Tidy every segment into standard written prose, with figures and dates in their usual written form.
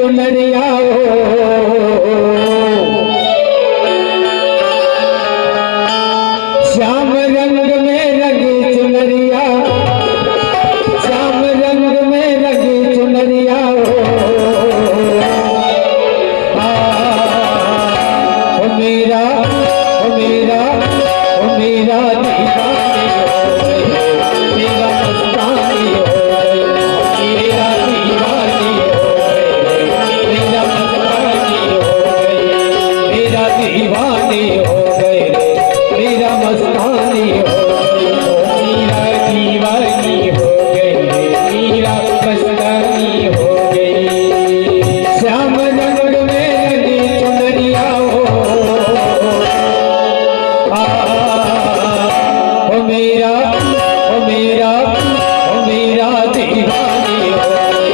चुनरिया श्याम रंग में रंगी चुनरिया, श्याम रंग में रंगी चुनरिया ओ मेरा ओ मेरा ओ मेरा दीवानी हो गई, मेरा मस्तानी हो गई, मेरा दीवानी हो गई, मेरा मस्तानी हो गई, मेरा दीवानी हो गई, मेरा मस्तानी हो गई, मेरा दीवानी हो गई, मेरा मस्तानी हो गई। श्याम रंग में रंगी चुनरिया ओ मेरा ओ मेरा ओ मेरा दीवानी हो गई,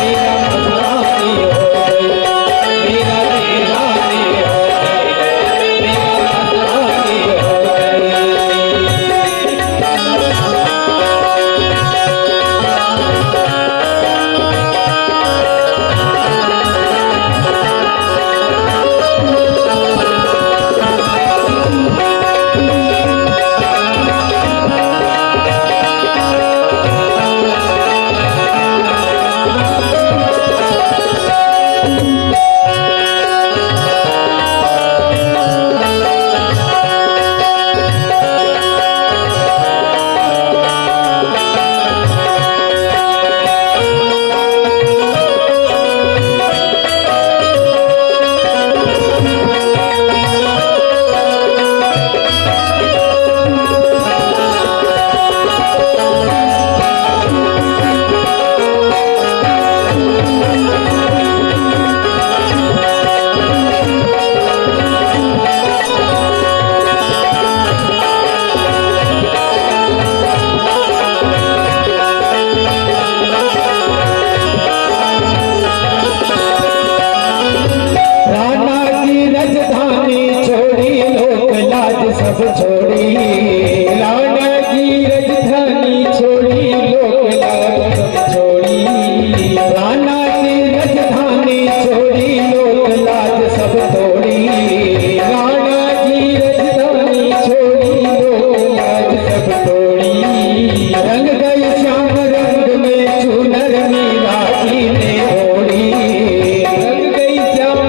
मेरा मस्तानी हो गई, मेरा दीवानी हो गई, मेरा मस्तानी हो गई। राणा की राजधानी छोड़ी लोक लाज सब छोड़ी, राणा की राजधानी छोड़ी लोक लाज सब छोड़ी, राणा की राजधानी छोड़ी लोक लाज सब तोड़ी, राणा की राजधानी छोड़ी लोक लाज सब तोड़ी। रंग गई श्याम रंग में चुनर मीरा की ने ओढ़ी, रंग गई श्याम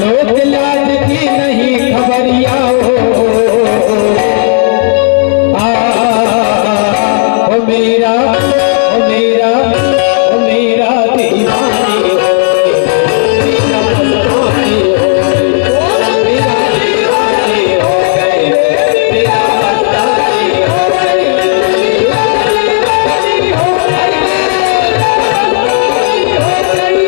लोक लाज की नहीं खबरिया ओ मेरा ओ मेरा ओ मेरा दीवानी हो गई, मेरा मस्तानी हो गई, मेरा दीवानी हो गई, मेरा मस्तानी हो गई, मेरा दीवानी हो गई,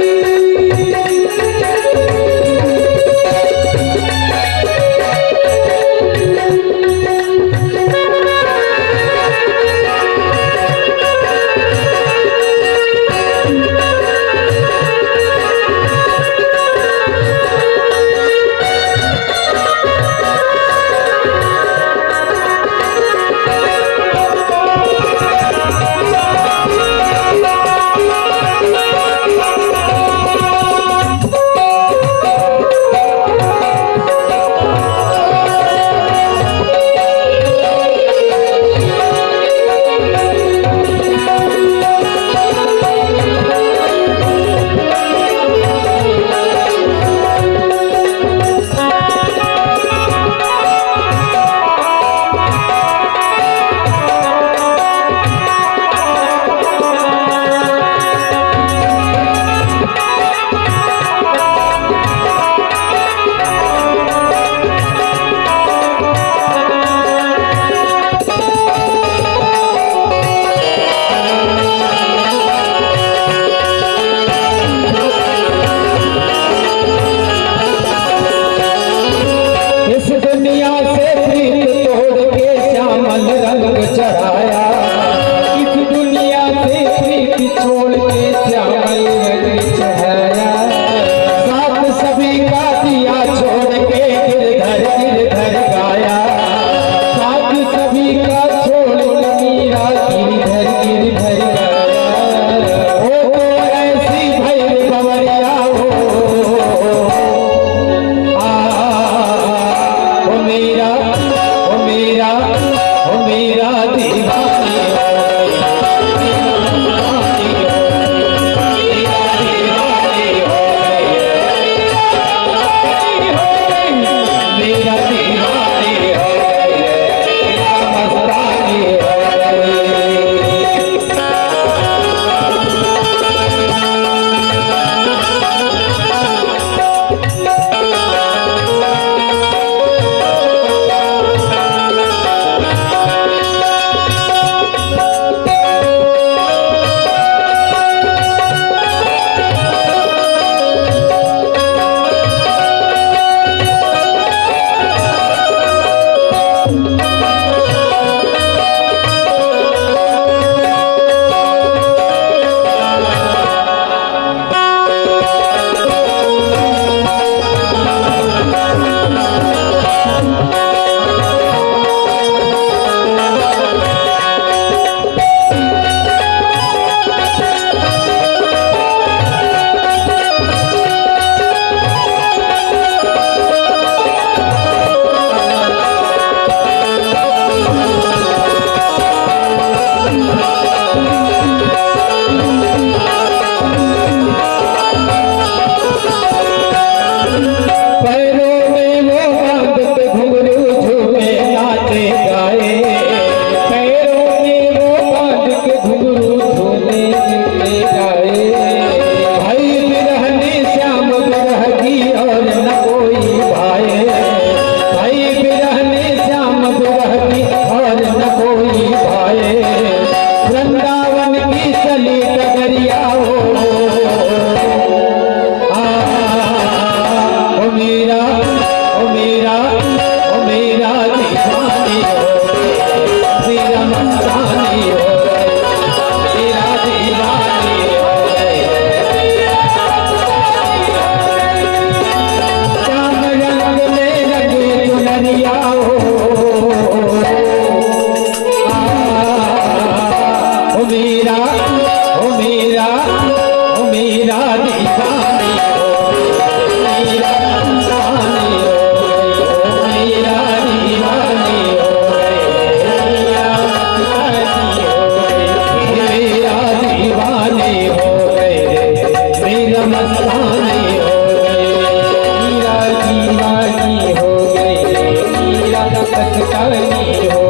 ओ मेरा ओ मेरा ओ मेरा दीवानी हो मेरा दीवानी हो मेरा दीवानी हो मेरा दीवानी हो मेरा मस्तानी हो मेरा दीवानी हो मेरा मस्तानी हो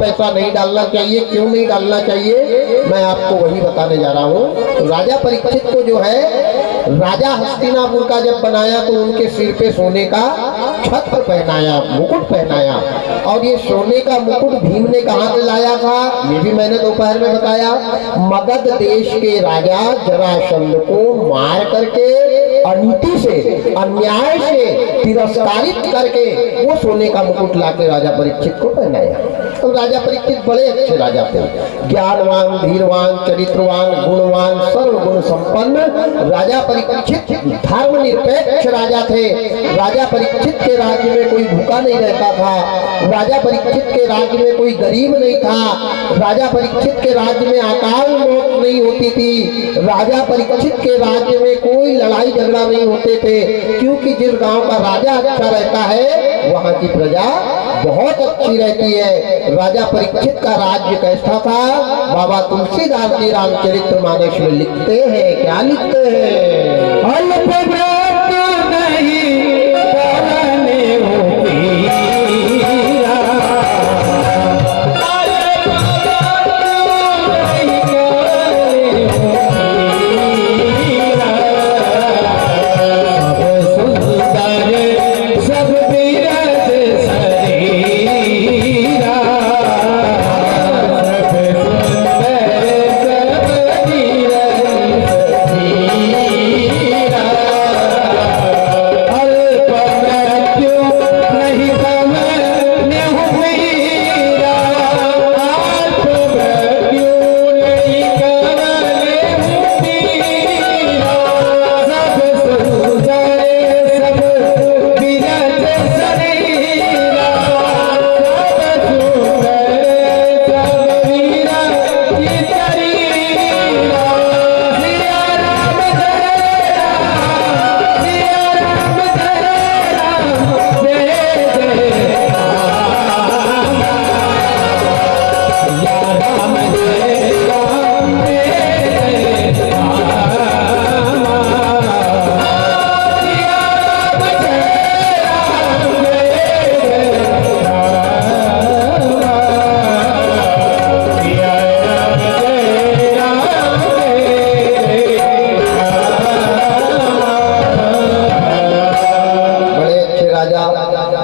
पैसा नहीं डालना चाहिए, क्यों नहीं डालना चाहिए, मैं आपको वही बताने जा रहा हूँ। तो राजा परीक्षित को जो है राजा हस्तिनापुर का जब बनाया तो उनके सिर पे सोने का छत्र पहनाया, मुकुट पहनाया। और ये सोने का मुकुट भीम ने कहाँ से लाया था, ये भी मैंने दोपहर में बताया। मगध देश के राजा जरासंध को मार करके, अनीति से, अन्याय से तिरस्कारित करके वो सोने का मुकुट लाके राजा परीक्षित को पहनाया। तो राजा परीक्षित बड़े अच्छे राजा थे, ज्ञानवान, धीरवान, चरित्रवान, गुणवान, सर्वगुण संपन्न राजा परीक्षित धर्मनिरपेक्ष राजा थे। राजा परीक्षित के राज्य में कोई भूखा नहीं रहता था, राजा परीक्षित के राज्य में कोई गरीब नहीं था, राजा परीक्षित के राज्य में अकाल मौत नहीं होती थी, राजा परीक्षित के राज्य में कोई लड़ाई झगड़ा नहीं होते थे। क्योंकि जिस गांव का राजा अच्छा रहता है वहां की प्रजा बहुत अच्छी रहती है। राजा परीक्षित का राज्य कैसा था, बाबा तुलसीदास जी रामचरित्र मानस में लिखते हैं, क्या लिखते हैं,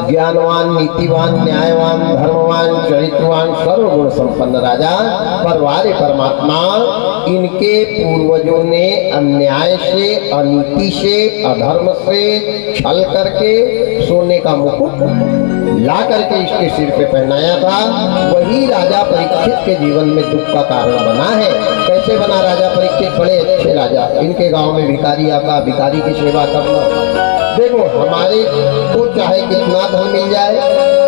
ज्ञानवान, नीतिवान, न्यायवान, धर्मवान, चरित्रवान, सर्वगुण संपन्न राजा परवारे परमात्मा, इनके पूर्वजों ने अन्याय से, अनीति से, अधर्म से, छल करके सोने का मुकुट ला करके इसके सिर पे पहनाया था। वही राजा परीक्षित के जीवन में दुख का कारण बना है। कैसे बना राजा परीक्षित? बड़े अच्छे राजा, इनके गांव में भिखारी आता, भिखारी की सेवा करना। देखो हमारे को चाहे कितना धन मिल जाए,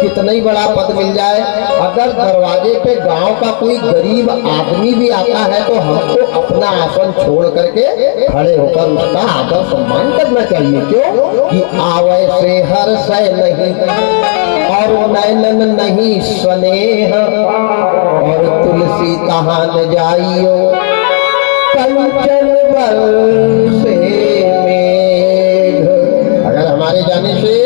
कितना ही बड़ा पद मिल जाए, अगर दरवाजे पे गांव का कोई गरीब आदमी भी आता है तो हमको अपना आसन छोड़ करके खड़े होकर उसका आदर सम्मान करना चाहिए। क्यों कि आवे से हर सह नहीं और नैनन नहीं स्नेह, और तुलसी कहाँ न जाइयो कंचन बल से। हमारे जाने से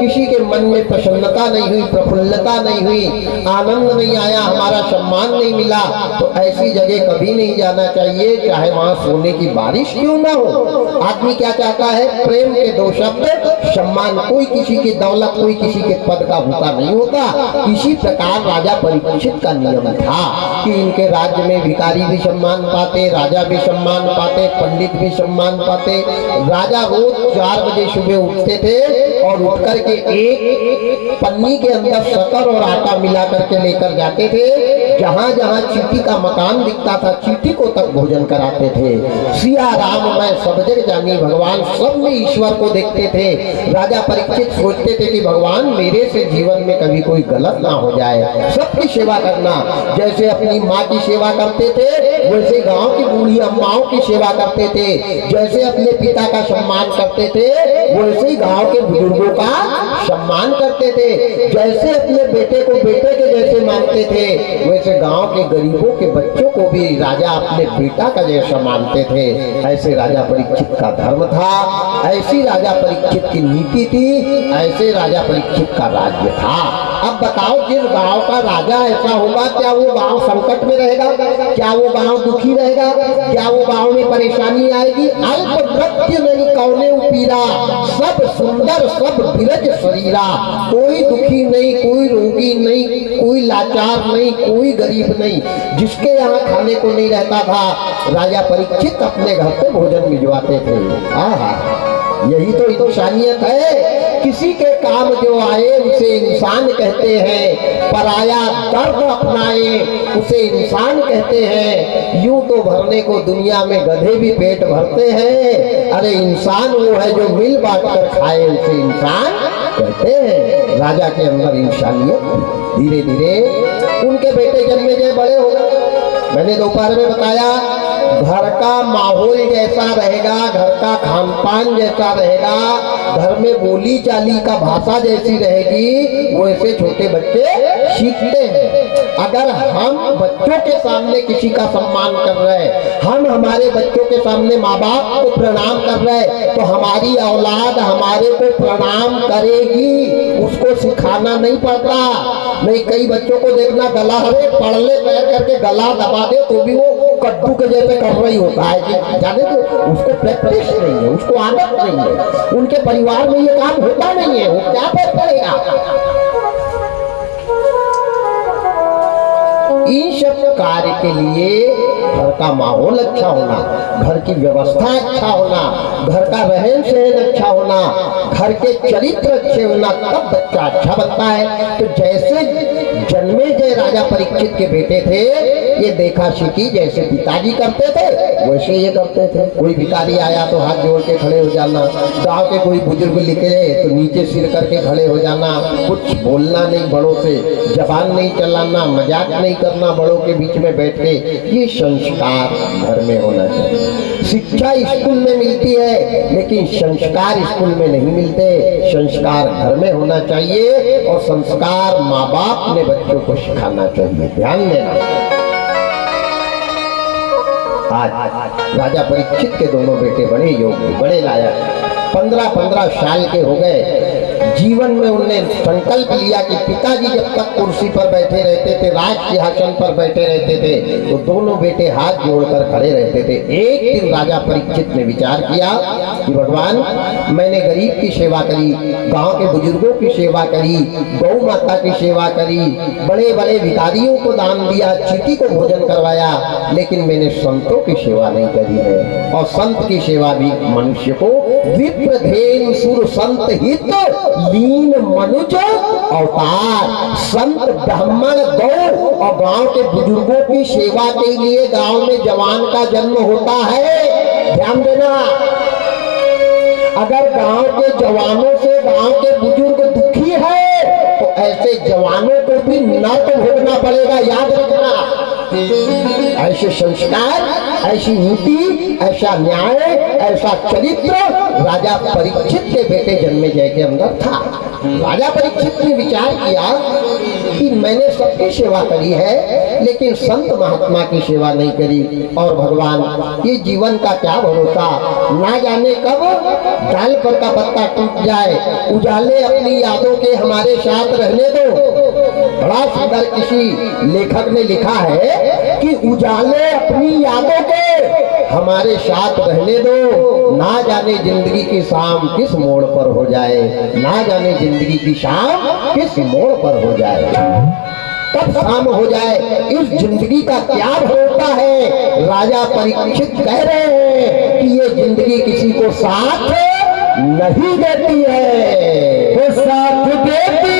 किसी के मन में प्रसन्नता नहीं हुई, प्रफुल्लता नहीं हुई, आनंद नहीं आया, हमारा सम्मान नहीं मिला, तो ऐसी जगह कभी नहीं जाना चाहिए, चाहे वहां सोने की बारिश क्यों ना हो। आदमी क्या चाहता है? प्रेम के दो शब्द, सम्मान। कोई किसी की दौलत, कोई किसी के पद का भूखा नहीं होता। इसी प्रकार राजा परीक्षित का नियम था कि इनके राज्य में भिखारी भी सम्मान पाते, राजा भी सम्मान पाते, पंडित भी सम्मान पाते। राजा रोज 4 बजे सुबह उठते थे और उठ करके एक पन्नी के अंदर शक्कर और आटा मिला करके लेकर जाते थे। जहां जहां चींटी का मकान दिखता था, चींटी को तक भोजन कराते थे। सिया राम मैं सब जग जानी, भगवान सब में ईश्वर को देखते थे। राजा परीक्षित सोचते थे कि भगवान मेरे से जीवन में कभी कोई गलत ना हो जाए, सबकी सेवा करना। जैसे अपनी माँ की सेवा करते थे वैसे गांव की बूढ़ी अम्माओं की सेवा करते थे। जैसे अपने पिता का सम्मान करते थे वैसे ही गांव के बुजुर्गों का सम्मान करते थे। जैसे अपने बेटे को बेटे के जैसे मानते थे वैसे गांव के गरीबों के बच्चों को भी राजा अपने बेटा का जैसा मानते थे। ऐसे राजा परीक्षित का धर्म था, ऐसी राजा परीक्षित की नीति थी, ऐसे राजा परीक्षित का राज्य था। अब बताओ, जिस गांव का राजा ऐसा होगा, क्या वो गांव संकट में रहेगा? क्या वो गांव दुखी रहेगा? क्या वो गांव में परेशानी आएगी? अल्प वृत्य नहीं कौने उपीरा, सब सुंदर सब विरज शरीरा। कोई दुखी नहीं, कोई रोगी नहीं, कोई लाचार नहीं, कोई गरीब नहीं। जिसके यहाँ खाने को नहीं रहता था, राजा परीक्षित अपने घर पे भोजन भिजवाते थे। आहा, यही तो इंसानियत है। किसी के काम जो आए उसे इंसान कहते हैं, पराया दर्द अपनाए उसे इंसान कहते हैं। यूं तो भरने को दुनिया में गधे भी पेट भरते हैं, अरे इंसान वो है जो मिल बांट कर खाए, उसे इंसान कहते हैं। राजा के अंदर इंसानियत धीरे धीरे, उनके बेटे जन्मे जय बड़े हो गए। मैंने दोपहर में बताया, घर का माहौल जैसा रहेगा, घर का खान पान जैसा रहेगा, घर में बोली चाली का भाषा जैसी रहेगी, वैसे छोटे बच्चे सीखते हैं। अगर हम बच्चों के सामने किसी का सम्मान कर रहे, हम हमारे बच्चों के सामने माँ बाप को प्रणाम कर रहे, तो हमारी औलाद हमारे को प्रणाम करेगी। उसको सिखाना नहीं पड़ता। नहीं, कई बच्चों को देखना, गला हरे पढ़ ले पैर करके गला दबा दे तो भी वो कद्दू के जैसे कर रही होता है। जाने तो उसको प्रैक्टिस नहीं है, उसको आदत नहीं है, उनके परिवार में ये काम होता नहीं है, वो क्या फर्क पड़ेगा? इन सब कार्य के लिए घर का माहौल अच्छा होना, घर की व्यवस्था अच्छा होना, घर का रहन सहन अच्छा होना, घर के चरित्र अच्छे होना, तब बच्चा अच्छा बनता है। तो जैसे जन्मे जय राजा परीक्षित के बेटे थे, ये देखा सीखी जैसे पिताजी करते थे वैसे ये करते थे। कोई भिखारी आया तो हाथ जोड़ के खड़े हो जाना, गांव के कोई बुजुर्ग निकले तो नीचे सिर करके खड़े हो जाना, कुछ बोलना नहीं बड़ों से, जबान नहीं चलाना, मजाक नहीं करना बड़ों के बीच में बैठ के। ये संस्कार घर में होना चाहिए। शिक्षा स्कूल में मिलती है, लेकिन संस्कार स्कूल में नहीं मिलते। संस्कार घर में होना चाहिए, और संस्कार माँ बाप ने बच्चों को सिखाना चाहिए। ध्यान देना, आज राजा परीक्षित के दोनों बेटे बड़े योग्य, बड़े लायक, 15-15 साल के हो गए। जीवन में उन्होंने संकल्प लिया कि पिताजी जब तक कुर्सी पर बैठे रहते थे, राज सिंहासन पर बैठे रहते थे, तो दोनों बेटे हाथ जोड़कर खड़े रहते थे। एक दिन राजा परीक्षित ने विचार किया कि भगवान, मैंने गरीब की सेवा करी, गांव के बुजुर्गों की सेवा करी, गौ माता की सेवा करी, बड़े बड़े भिखारियों को दान दिया, चीटी को भोजन करवाया, लेकिन मैंने संतों की सेवा नहीं करी है। और संत की सेवा भी मनुष्य को विप्रधेन सुर संत हित लीन मनुज अवतार। संत ब्राह्मण गौ और गांव के बुजुर्गों की सेवा के लिए गांव में जवान का जन्म होता है। ध्यान देना, अगर गांव के जवानों से गांव के बुजुर्ग दुखी है तो ऐसे जवानों को भी नर्क भोगना पड़ेगा। याद रखना, ऐसे संस्कार, ऐसी नीति, ऐसा न्याय, ऐसा चरित्र राजा परीक्षित के बेटे जन्मे जय के अंदर था। राजा परीक्षित ने विचार किया कि मैंने सबकी सेवा करी है, लेकिन संत महात्मा की सेवा नहीं करी। और भगवान, ये जीवन का क्या भरोसा, ना जाने कब डाल पर का पत्ता टूट जाए। उजाले अपनी यादों के हमारे साथ रहने दो। बड़ा सुंदर किसी लेखक ने लिखा है कि उजाले अपनी यादों के हमारे साथ रहने दो, ना जाने जिंदगी की शाम किस मोड़ पर हो जाए, ना जाने जिंदगी की शाम किस मोड़ पर हो जाए, कब शाम हो जाए, इस जिंदगी का क्या भरोसा है। राजा परीक्षित कह रहे हैं कि ये जिंदगी किसी को साथ नहीं देती है, वो साथ देती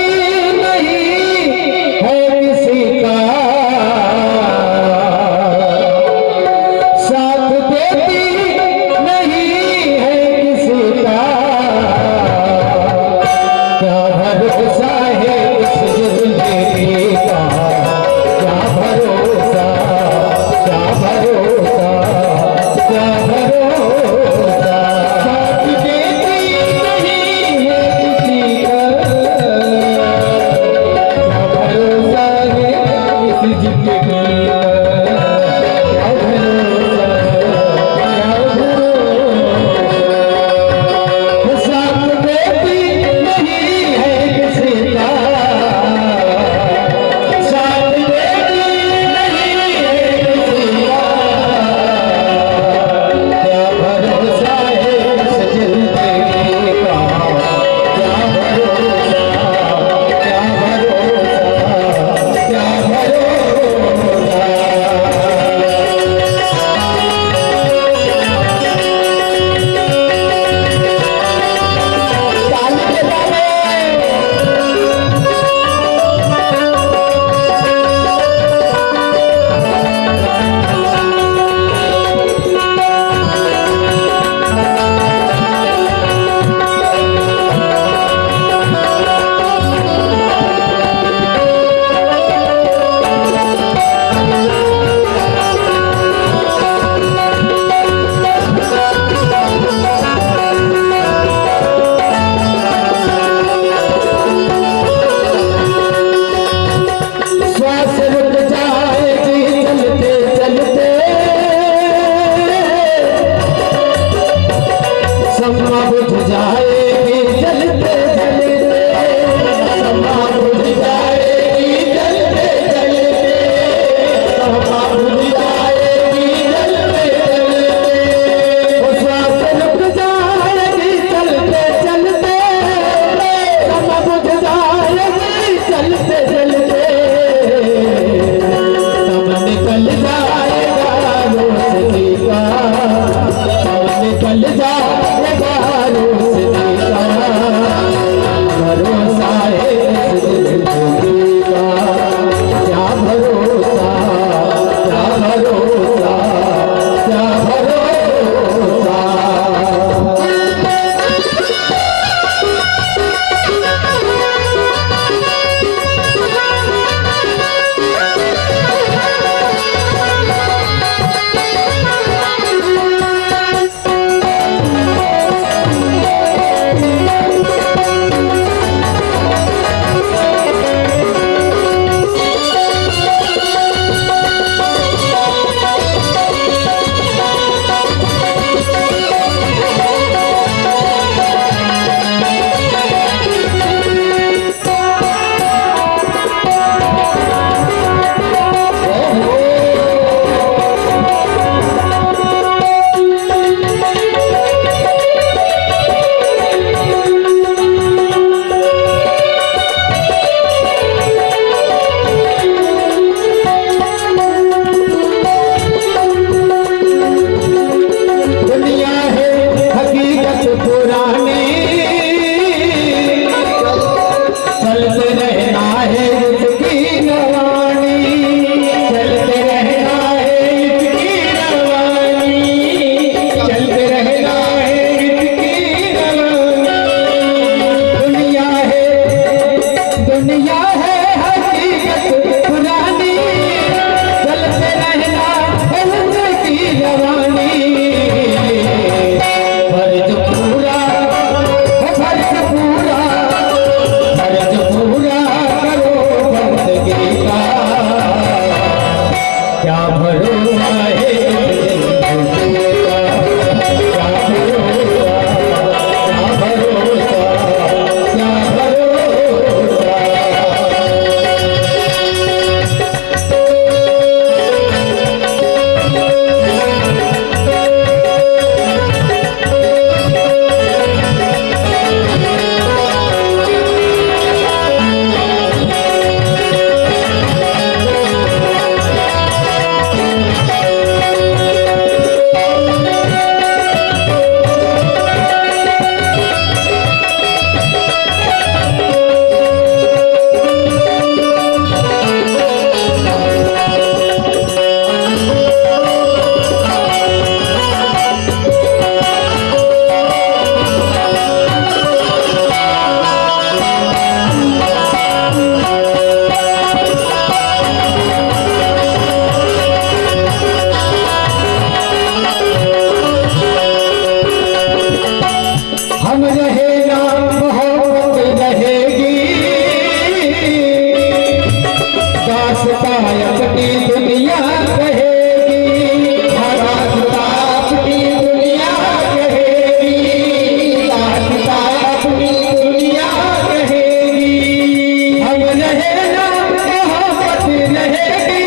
दुनिया है हकीकत पुरानी, चलते रहना है की रवानी। फर्ज पूरा फर्ज पूरा फर्ज पूरा करो बंदगी का, क्या भरोसा है जिंदगी का, क्या भरोसा क्या भरोसा क्या भरोसा। हम रहे ना मोहब्बत रहेगी, दास्तां अपनी दुनिया कहेगी, दास्तां अपनी दुनिया कहेगी, दास्तां अपनी दुनिया कहेगी। हम रहे ना मोहब्बत रहेगी,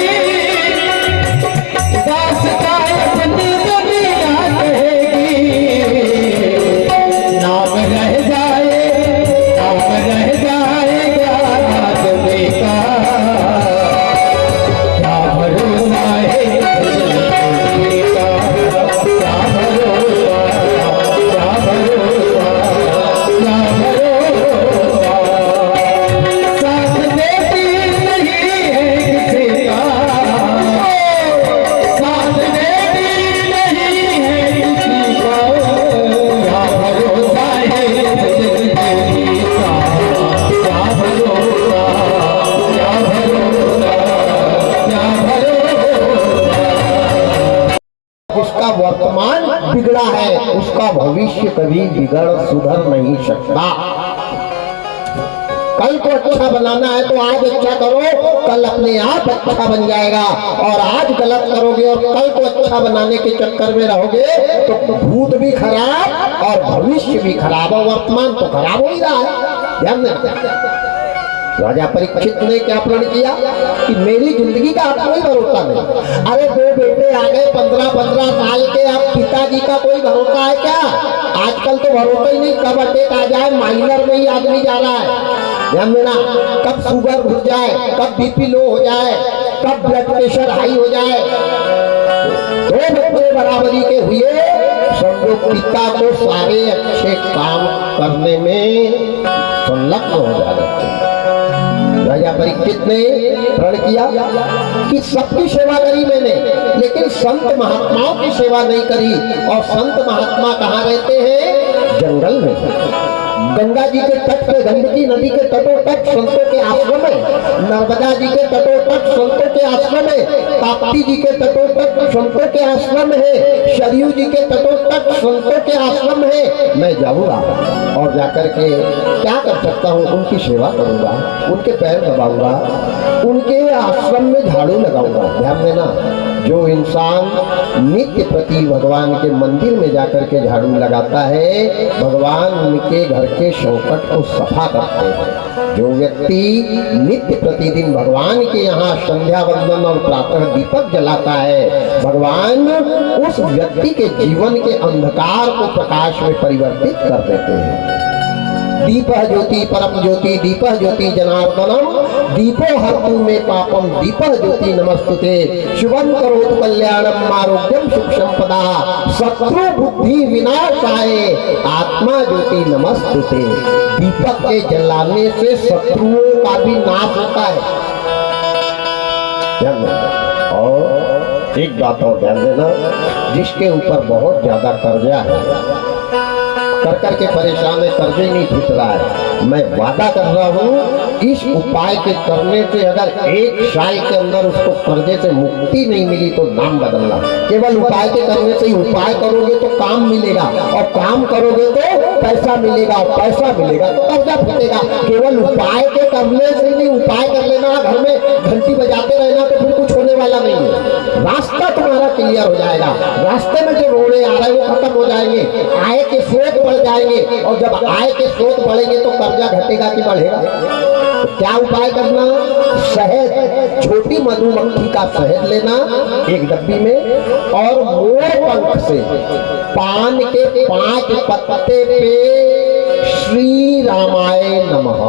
दास्तां अपनी दुनिया कहेगी। नाम रह जाएगा आदमी का, क्या भरोसा है जिंदगी का, क्या भरोसा क्या भरोसा क्या भरोसा। साथ देती नहीं है किसी का, साथ देती नहीं है किसी का, क्या भरोसा है जिंदगी का, क्या भरोसा क्या भरोसा क्या भरोसा। जिसका वर्तमान बिगड़ा है उसका भविष्य कभी बिगड़ सुधर नहीं सकता। कल को अच्छा बनाना है तो आज अच्छा करो, कल अपने आप अच्छा बन जाएगा। और आज गलत करोगे और कल को अच्छा बनाने के चक्कर में रहोगे तो भूत भी खराब और भविष्य भी खराब और वर्तमान तो खराब हो ही रहा है। ध्यान देना। राजा परीक्षित ने क्या प्रण किया कि मेरी जिंदगी का अब कोई भरोसा नहीं। अरे दो बेटे आ गए 15-15 साल के, अब पिताजी का कोई भरोसा है क्या? आजकल तो भरोसा ही नहीं, कब अटैक आ जाए, माइनर में ही आदमी जा रहा है। ध्यान देना, कब शुगर घुस जाए, कब बीपी लो हो जाए, कब ब्लड प्रेशर हाई हो जाए। दो बच्चे बराबरी के हुए, समझो पिता को सारे अच्छे काम करने में संलग्न हो जाते। राजा परीक्षित ने प्रण किया कि सबकी सेवा करी मैंने, लेकिन संत महात्माओं की सेवा नहीं करी। और संत महात्मा कहाँ रहते हैं? जंगल में। गंगा जी के तट पे, गंडकी नदी के तटों तट संतों के आश्रम है। नर्मदा जी के तटों तट संतों के आश्रम है। ताप्ती जी के तटों तट संतों के आश्रम है। सरयू जी के तटों तट संतों के आश्रम है। मैं जाऊंगा और जाकर के क्या कर सकता हूँ? उनकी सेवा करूंगा, उनके पैर दबाऊंगा, उनके आश्रम में झाड़ू लगाऊंगा। ध्यान देना, जो इंसान नित्य प्रति भगवान के मंदिर में जाकर के झाड़ू लगाता है, भगवान उनके घर के चौखट को सफा करते हैं। जो व्यक्ति नित्य प्रतिदिन भगवान के यहाँ संध्या वंदन और प्रातः दीपक जलाता है, भगवान उस व्यक्ति के जीवन के अंधकार को प्रकाश में परिवर्तित कर देते हैं। दीपः ज्योति परम ज्योति, दीपः ज्योति जनार्दनम, दीपो हर्तु मे पापम, दीपः ज्योति नमस्तुते, शुभम करोतु कल्याणम, आरोग्यम सुख संपदा, शत्रु बुद्धि विनाशाय, आत्मा ज्योति नमस्तुते। दीपक के जलाने से शत्रुओं का भी नाश होता है। ध्यान देना। और एक बात और ध्यान देना, जिसके ऊपर बहुत ज्यादा कर्जा है, करके परेशान है, कर्जे नहीं छूट रहा है। मैं वादा कर रहा हूँ इस उपाय के करने से अगर 1 साल के अंदर उसको कर्जे से मुक्ति नहीं मिली तो नाम बदलना। केवल उपाय के करने से ही, उपाय करोगे तो काम मिलेगा, और काम करोगे तो पैसा मिलेगा, और पैसा मिलेगा तो कर्जा फूटेगा। केवल उपाय के करने से नहीं, उपाय कर लेना, घर में घंटी बजाते रहना तो फिर कुछ होने वाला नहीं है। रास्ता तुम्हारा क्लियर हो जाएगा, रास्ते में जो रोड़े आ रहे हैं वो खत्म हो जाएंगे, आय के स्रोत बढ़ जाएंगे, और जब आय के स्रोत बढ़ेंगे तो कर्जा घटेगा कि बढ़ेगा। तो क्या उपाय करना? शहद, छोटी मधुमक्खी का शहद लेना 1 डब्बी में, और मोर पंख से पान के 5 पत्ते पे श्री रामाय नमः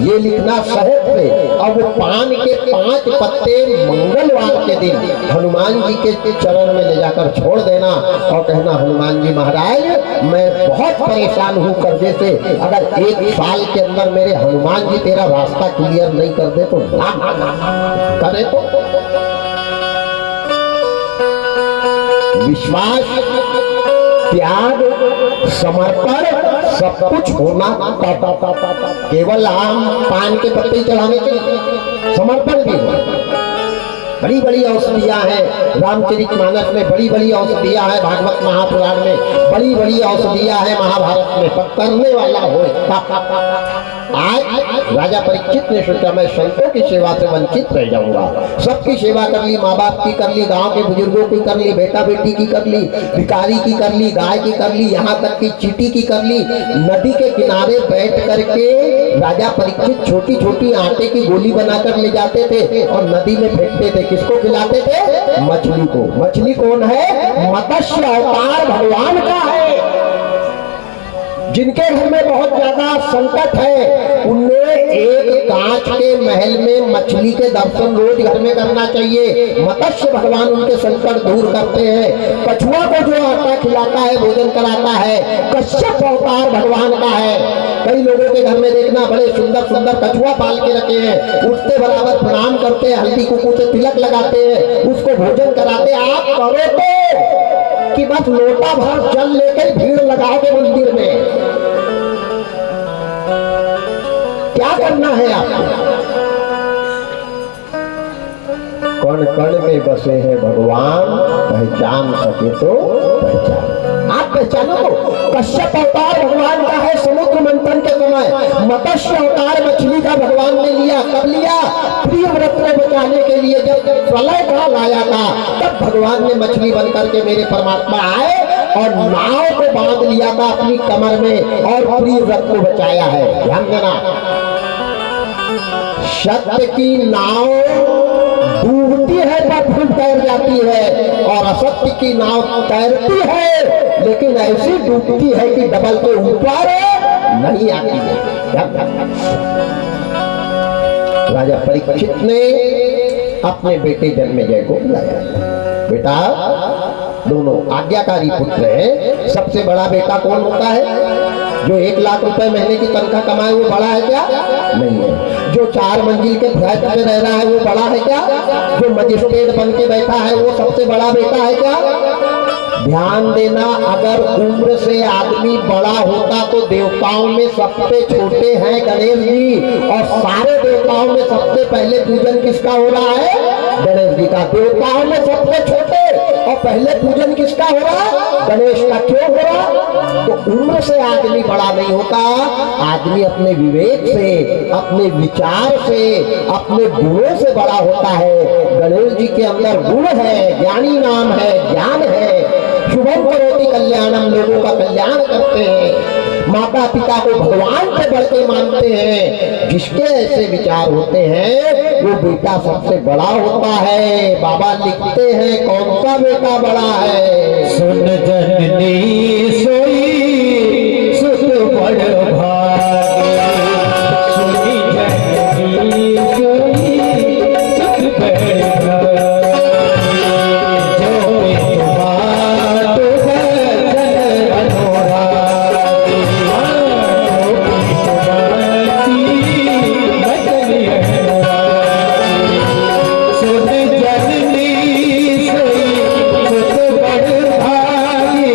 ये लिखना शहद पे, और वो पान के 5 पत्ते मंगलवार के दिन हनुमान जी के चरण में ले जाकर छोड़ देना, और कहना हनुमान जी महाराज मैं बहुत परेशान हूँ कर्जे से, अगर 1 साल के अंदर मेरे हनुमान जी तेरा रास्ता क्लियर नहीं कर दे तो करे तो। विश्वास, त्याग, समर्पण सब कुछ होना। केवल आम पान के पत्ते चढ़ाने के समर्पण भी हो। बड़ी बड़ी औषधियां हैं, रामचरितमानस में बड़ी बड़ी औषधियां हैं, भागवत महापुराण में बड़ी बड़ी औषधियां हैं, महाभारत में, पर करने वाला हो। आज राजा परीक्षित ने सोचा मैं संतों की सेवा से वंचित रह जाऊंगा। सबकी सेवा कर ली, माँ बाप की कर ली, गांव के बुजुर्गों की कर ली, बेटा बेटी की कर ली, भिखारी की कर ली, गाय की कर ली, यहाँ तक कि चींटी की कर ली। नदी के किनारे बैठ करके राजा परीक्षित छोटी छोटी आटे की गोली बनाकर ले जाते थे और नदी में फेंकते थे। किसको खिलाते थे? मछली को। मछली कौन है? मत्स्य अवतार भगवान का है। जिनके घर में बहुत ज्यादा संकट है उन्हें एक कांच के महल में मछली के दर्शन रोज घर में करना चाहिए। मत्स्य भगवान उनके संकट दूर करते हैं। कछुआ को जो आटा खिलाता है, भोजन कराता है, कश्यप अवतार भगवान का है। कई लोगों के घर में देखना बड़े सुंदर सुंदर कछुआ पाल के रखे हैं, उठते बराबर प्रणाम करते हैं, हल्दी कुकू से तिलक लगाते हैं, उसको भोजन कराते। आप करो तो कि बस लोटा भर जल लेकर भीड़ लगाओगे मंदिर में। क्या करना है आपको? कण कण में बसे हैं भगवान, पहचान सके तो पहचान। आप पहचानो तो कश्यप अवतार भगवान का है समुद्र मंथन के समय। मत्स्य अवतार मछली का भगवान ने लिया। कब लिया? प्रिय व्रत को बचाने के लिए। जब प्रलय काल आया था तब भगवान ने मछली बनकर के मेरे परमात्मा आए और नाव को बांध लिया था अपनी कमर में और प्रिय व्रत को बचाया है। ध्यान देना, सत्य की नाव डूबती है पर फिर तैर जाती है, और असत्य की नाव तैरती है लेकिन ऐसी डूबती है कि डबल के ऊपर नहीं आती है। राजा परीक्षित ने अपने बेटे जन्मेजय को बुलाया। बेटा, दोनों आज्ञाकारी पुत्र हैं। सबसे बड़ा बेटा कौन होता है? जो 1 लाख रुपए महीने की तनख्वाह कमाए वो बड़ा है क्या? नहीं है। जो 4 मंजिल के फ्लैट में रह रहा है वो बड़ा है क्या? जो मजिस्ट्रेट बन के बैठा है वो सबसे बड़ा बेटा है क्या? ध्यान देना, अगर उम्र से आदमी बड़ा होता तो देवताओं में सबसे छोटे हैं गणेश जी, और सारे देवताओं में सबसे पहले पूजन किसका हो रहा है? गणेश जी का। देवताओं में सबसे छोटे और पहले पूजन किसका हो रहा? गणेश का। क्यों हो रहा? तो उम्र से आदमी बड़ा नहीं होता, आदमी अपने विवेक से, अपने विचार से, अपने गुणों से बड़ा होता है। गणेश जी के अंदर गुण है, ज्ञानी नाम है, ज्ञान है। शुभम करोति कल्याणम, लोगों का कल्याण करते हैं। माता पिता को भगवान से बढ़ के मानते हैं। जिसके ऐसे विचार होते हैं वो बेटा सबसे बड़ा होता है। बाबा लिखते हैं कौन सा बेटा बड़ा है? सुन जननी सोई सुत बड़ भागे, सुनी जननी सोई सुत बड़ भागे। जो बात है अनुरागी, सुन जननी सोई सुत बड़ भागे।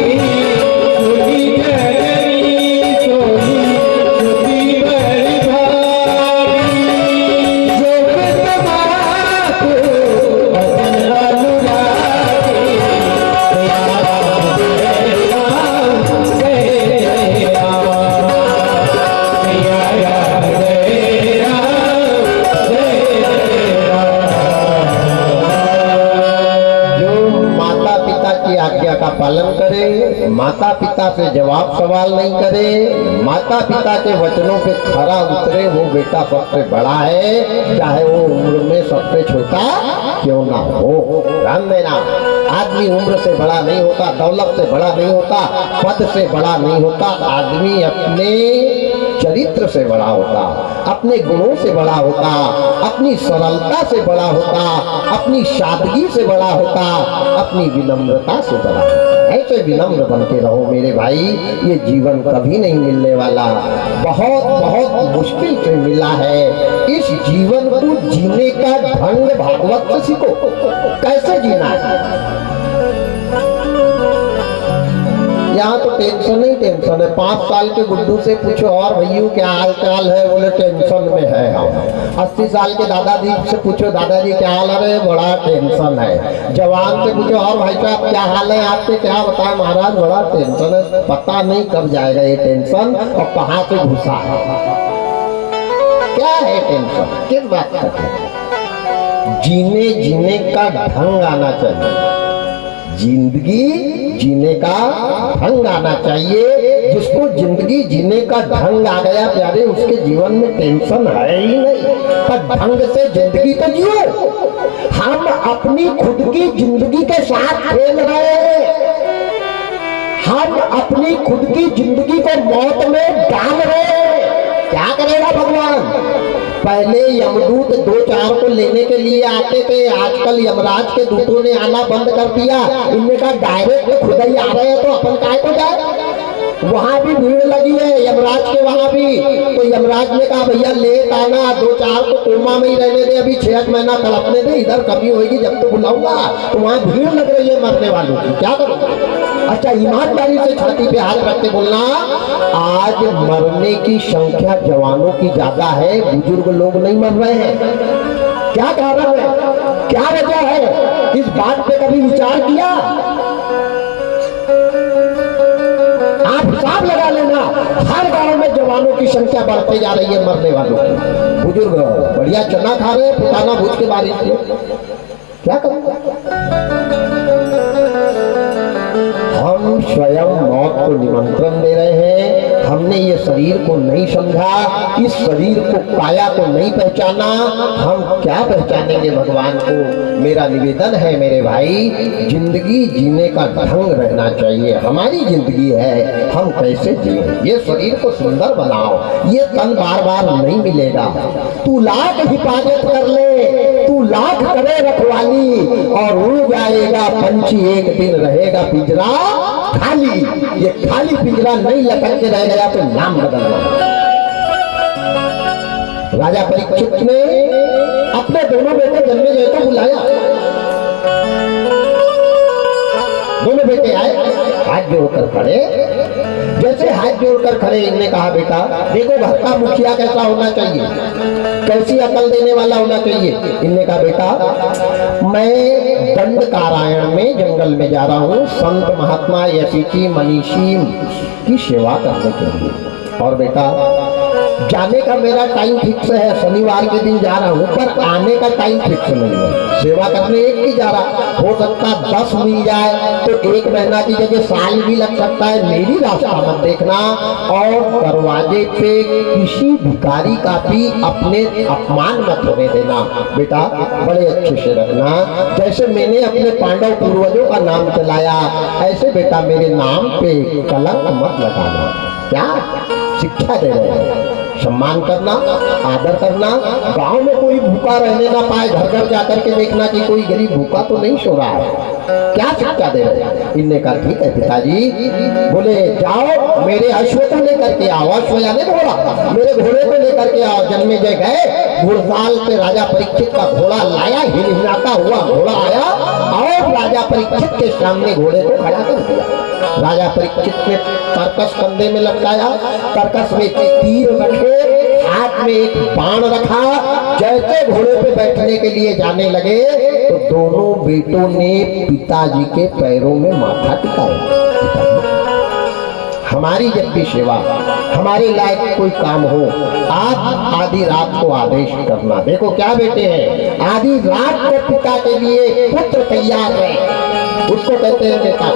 माता पिता से जवाब सवाल नहीं करे, माता पिता के वचनों पे खरा उतरे, वो बेटा सबसे बड़ा है, चाहे वो उम्र में सबसे छोटा क्यों ना हो। ध्यान देना, आदमी उम्र से बड़ा नहीं होता, दौलत से बड़ा नहीं होता, पद से बड़ा नहीं होता, आदमी अपने चरित्र से बड़ा होता, अपने गुणों से बड़ा होता, अपनी सरलता से बड़ा होता, अपनी सादगी से बड़ा होता, अपनी विनम्रता से बड़ा होता। ऐसे विनम्र बन के रहो मेरे भाई, ये जीवन कभी नहीं मिलने वाला, बहुत बहुत मुश्किल से मिला है। इस जीवन को जीने का ढंग भागवत से सीखो, कैसे जीना है। यहाँ तो टेंशन ही टेंशन है। 5 साल के गुड्डू से पूछो और भैया क्या हाल चाल है, बोले टेंशन में है हम। 80 साल के दादाजी से पूछो दादाजी क्या हाल है, बड़ा टेंशन है। जवान से पूछो और भाई साहब क्या हाल है आपके, क्या बताए महाराज बड़ा टेंशन है। पता नहीं कब जाएगा ये टेंशन और कहाँ से घुसा है। क्या है टेंशन, किस बात का? जीने का ढंग आना चाहिए, जिंदगी जीने का ढंग आना चाहिए। जिसको जिंदगी जीने का ढंग आ गया प्यारे, उसके जीवन में टेंशन है ही नहीं। पर ढंग से जिंदगी तो जियो। हम अपनी खुद की जिंदगी के साथ खेल रहे हैं, हम अपनी खुद की जिंदगी को मौत में डाल रहे हैं। क्या करेगा भगवान? पहले यमदूत 2-4 को लेने के लिए आते थे, आजकल यमराज के दूतों ने आना बंद कर दिया। इनने कहा डायरेक्ट खुद ही आ रहे हैं तो अपन काय को जाए। वहां भी भीड़ लगी है यमराज के, वहां भी। तो यमराज ने कहा भैया लेट आना, 2-4 को कोमा में ही रहने दे, अभी 6 महीना तड़पने दे, इधर कमी होगी जब तो बुलाऊंगा। तो वहां भीड़ लग रही है मरने वालों की, क्या करोगे? अच्छा, ईमानदारी से छाती पे हाथ रख के बोलना, आज मरने की संख्या जवानों की ज्यादा है, बुजुर्ग लोग नहीं मर रहे हैं। क्या कारण है, क्या वजह है? इस बात पे कभी विचार किया? आप हिसाब लगा लेना, हर गांव में जवानों की संख्या बढ़ते जा रही है, मरने वालों की। बुजुर्ग बढ़िया चना खा रहे हैं, पुताना भूज के बारिश में, क्या करूंगा? हम स्वयं मौत को निमंत्रण दे रहे हैं। हमने ये शरीर को नहीं समझा, इस शरीर को काया को नहीं पहचाना, हम क्या पहचानेंगे भगवान को? मेरा निवेदन है मेरे भाई, जिंदगी जीने का ढंग रहना चाहिए। हमारी जिंदगी है, हम कैसे जिए? ये शरीर को सुंदर बनाओ, ये तन बार बार नहीं मिलेगा। तू लाख हिफाजत कर ले, तू लाख करे रखवाली, और उड़ जाएगा पंछी, एक दिन रहेगा पिंजरा खाली। ये खाली पिंजरा नहीं लटक के रह गया तो नाम बदलना। राजा परीक्षित ने अपने दोनों बेटे जन्मेजय को बुलाया। दोनों बेटे आए, हाथ जोड़कर खड़े। जैसे हाथ जोड़कर खड़े, इनने कहा बेटा देखो घर का मुखिया कैसा होना चाहिए, कैसी अकल देने वाला होना चाहिए। इनने कहा बेटा मैं दंडकारायण में जंगल में जा रहा हूँ, संत महात्मा यशीची मनीषी की सेवा करने के लिए। और बेटा जाने का मेरा टाइम फिक्स है, शनिवार के दिन जा रहा हूँ, पर आने का टाइम फिक्स नहीं है। सेवा करने एक ही जा रहा, हो सकता 10 मिल जाए तो 1 महीना की जगह साल भी लग सकता है। मेरी रास्ता मत देखना, और दरवाजे पे किसी भिखारी का भी अपने अपमान मत होने देना। बेटा बड़े अच्छे से रखना, जैसे मैंने अपने पांडव पूर्वजों का नाम चलाया, ऐसे बेटा मेरे नाम पे कलंक मत लगाना। क्या शिक्षा दे रहे हैं? सम्मान करना, आदर करना, गांव में कोई भूखा रहने ना पाए, घर घर जाकर के देखना कि कोई गरीब भूखा तो नहीं सो रहा है। क्या शिक्षा दे रहे हैं? इनने कहा ठीक है पिताजी। बोले जाओ मेरे अश्व को लेकर के आओ, अश्व यानी घोड़ा, मेरे घोड़े को लेकर के आओ। जन्मेजय गए, घुड़साल पे राजा परीक्षित का घोड़ा लाया, हिलहिलाता हुआ घोड़ा आया और राजा परीक्षित के सामने घोड़े को खड़ा कर दिया। राजा परीक्षित ने कर्कश कंधे में लटकाया, कर्कश में तीर रखे, हाथ में एक बाण रखा। जैसे घोड़े पे बैठने के लिए जाने लगे तो दोनों बेटों ने पिताजी के पैरों में माथा टिकाया। हमारी जब भी सेवा, हमारे लायक कोई काम हो, आप आधी रात को आदेश करना। देखो क्या बेटे हैं, आधी रात को पिता के लिए पुत्र तैयार है, उसको कहते हैं बेटा।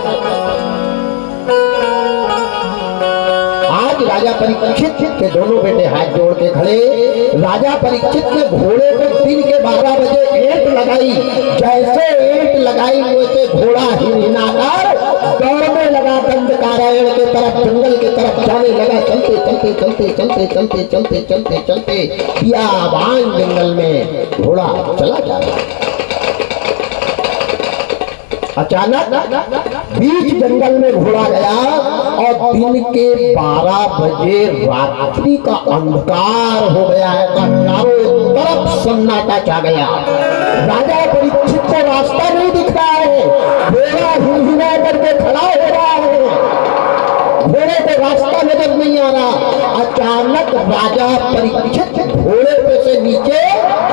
राजा परीक्षित के दोनों बेटे हाथ जोड़ के खड़े। राजा परीक्षित ने घोड़े को दिन के 12 बजे एंट लगाई। जैसे एंट लगाई वैसे घोड़ा हिलहिलाकर दौड़ने लगा दंडकारण्य के तरफ, जंगल के तरफ जाने लगा। चलते चलते चलते चलते चलते चलते चलते चलते बियाबान जंगल में घोड़ा चला जा रहा। अचानक बीच जंगल में घोड़ा गया और दिन के 12 बजे रात्रि का अंधकार हो गया है। चारों तरफ सन्नाटा छा गया। राजा परीक्षित को रास्ता नहीं दिख रहा है। घोड़ा हिलहिला करके खड़ा हो रहा है, घोड़े को रास्ता नजर नहीं आ रहा। अचानक राजा परीक्षित घोड़े पे से नीचे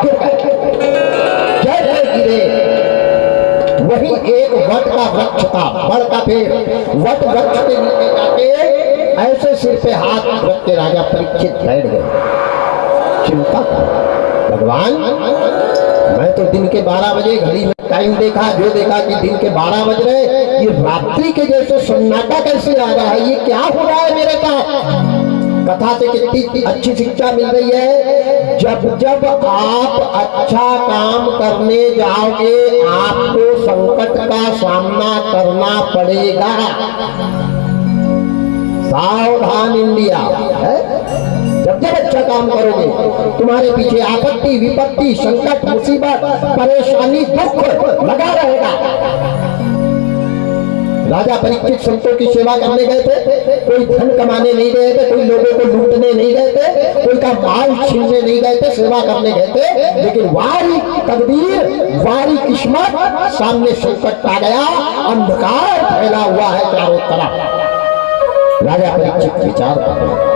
गिर गए। जैसे गिरे वही एक वट का वृक्ष था, बड़ का पेड़। वट वृक्ष के नीचे जाके ऐसे सिर पे हाथ रख के राजा परीक्षित बैठ गए। चिंता कर भगवान, मैं तो दिन के 12 बजे घड़ी में टाइम देखा, जो देखा कि दिन के 12 बज रहे, ये रात्रि के जैसे सन्नाटा कैसे आ रहा है, ये क्या हो रहा है मेरे साथ। कथा से कितनी अच्छी शिक्षा मिल रही है। जब जब आप अच्छा काम करने जाओगे आपको संकट का सामना करना पड़ेगा। सावधान इंडिया है। जब जब अच्छा काम करोगे तुम्हारे पीछे आपत्ति विपत्ति संकट मुसीबत परेशानी दुख लगा रहेगा। राजा परीक्षित संतों की सेवा करने गए थे, कोई धन कमाने नहीं गए थे, कोई लोगों को लूटने नहीं गए थे, कोई का माल छीनने नहीं गए थे, सेवा करने गए थे। लेकिन वारी तकदीर, वारी किस्मत, सामने संकट आ गया, अंधकार फैला हुआ है चारों तरफ। राजा परीक्षित विचार कर रहे,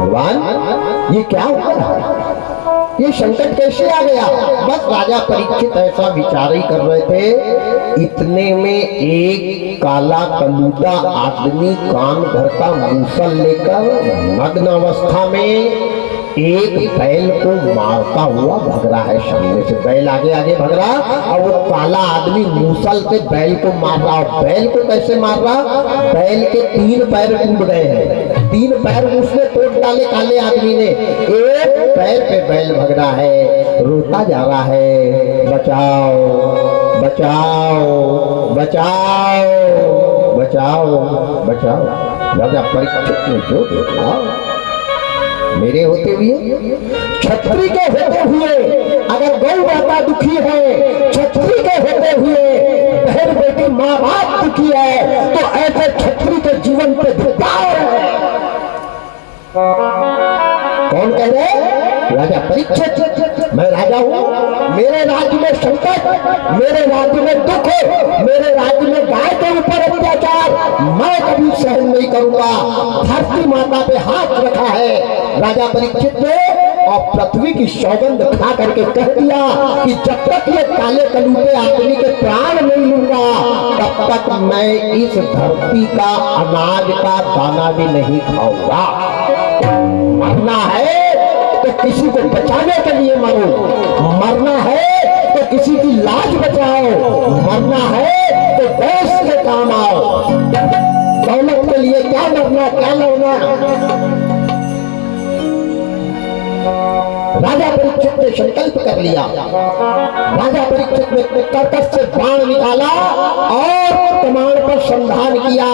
भगवान ये क्या हो रहा है, ये संकट कैसे आ गया। बस राजा परीक्षित ऐसा विचार ही कर रहे थे। इतने में एक काला कलूटा आदमी कान भर का मूसल लेकर नग्न अवस्था में एक बैल को मारता हुआ भग रहा है। सामने से बैल आगे आगे भग रहा और वो काला आदमी मूसल से बैल को मार रहा। और बैल को कैसे मार रहा, बैल के 3 पैर टूट गए हैं, 3 पैर उसने तोड़ डाले काले आदमी ने। एक पैर पे बैल भग रहा है, रोता जा रहा है, बचाओ बचाओ बचाओ बचाओ बचाओ। राजा परीक्षित ने जो देखा, मेरे होते हुए, छत्री के होते हुए अगर गौ माता दुखी है, छत्री के होते हुए बहन बेटी माँ बाप दुखी है, तो ऐसे छत्री के जीवन पे धिक्कार है। कौन कह रहे? राजा परीक्षित। मैं राजा हूँ, मेरे राज्य में संकट, मेरे राज्य में दुख, मेरे राज्य में गाय के ऊपर अत्याचार मैं कभी सहन नहीं करूंगा। धरती माता पे हाथ रखा है राजा परीक्षित ने और पृथ्वी की सौगंध खा करके कह दिया कि जब तक ये काले कलूटे आदमी के प्राण नहीं लूंगा तब तक मैं इस धरती का अनाज का दाना भी नहीं खाऊंगा। मरना है तो किसी को बचाने के लिए मरो, मरना है तो किसी की लाज बचाओ, मरना है तो देश के काम आओ। दौलत के लिए क्या मरना क्या लड़ना। राजा परीक्षित ने संकल्प कर लिया। राजा परीक्षित ने कर्कश से बाण निकाला और कमान पर संधान किया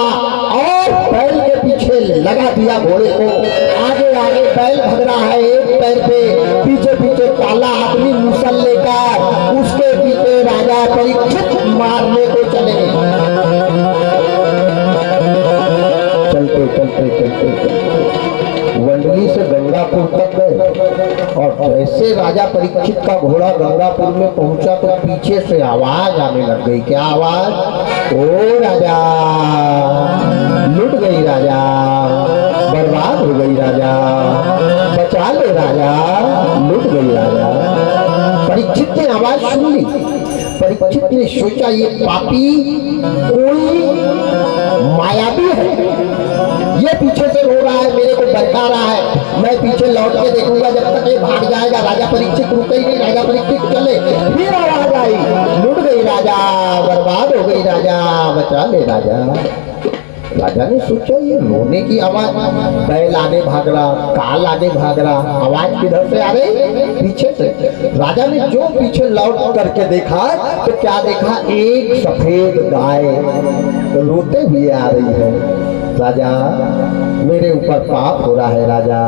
और बैल के पीछे लगा दिया घोड़े को। आगे आगे बैल भग रहा है एक पैर पे, पीछे पीछे काला आदमी मूसल लेकर, उसके पीछे राजा परीक्षित मारने को चले। चलते चलते चलते चलते वंडली से गंगापुर तक गए और जैसे राजा परीक्षित का घोड़ा गंगापुर में पहुंचा तो पीछे से आवाज आने लग गई। क्या आवाज? ओ राजा, लुट गई राजा, बर्बाद हो गई राजा, बचा ले राजा, लुट गई राजा। परीक्षित ने आवाज सुन ली। परीक्षित ने सोचा ये पापी कोई मायावी है, ये पीछे से रो रहा है, मेरे को बरका रहा है, मैं पीछे लौट के देखूंगा जब तक ये भाग जाएगा। राजा परीक्षित रुके ही नहीं, राजा परीक्षित चले, फिर आवाज आई, लुट गई राजा, बर्बाद हो गई राजा, बचा ले राजा। राजा ने सोचा ये रोने की आवाज, बैल आगे भाग रहा, काल आगे भाग रहा, आवाज किधर से आ रही? पीछे से। राजा ने जो पीछे लौट करके देखा तो क्या देखा? एक सफेद गाय रोते हुए आ रही है। राजा, मेरे ऊपर पाप हो रहा है राजा,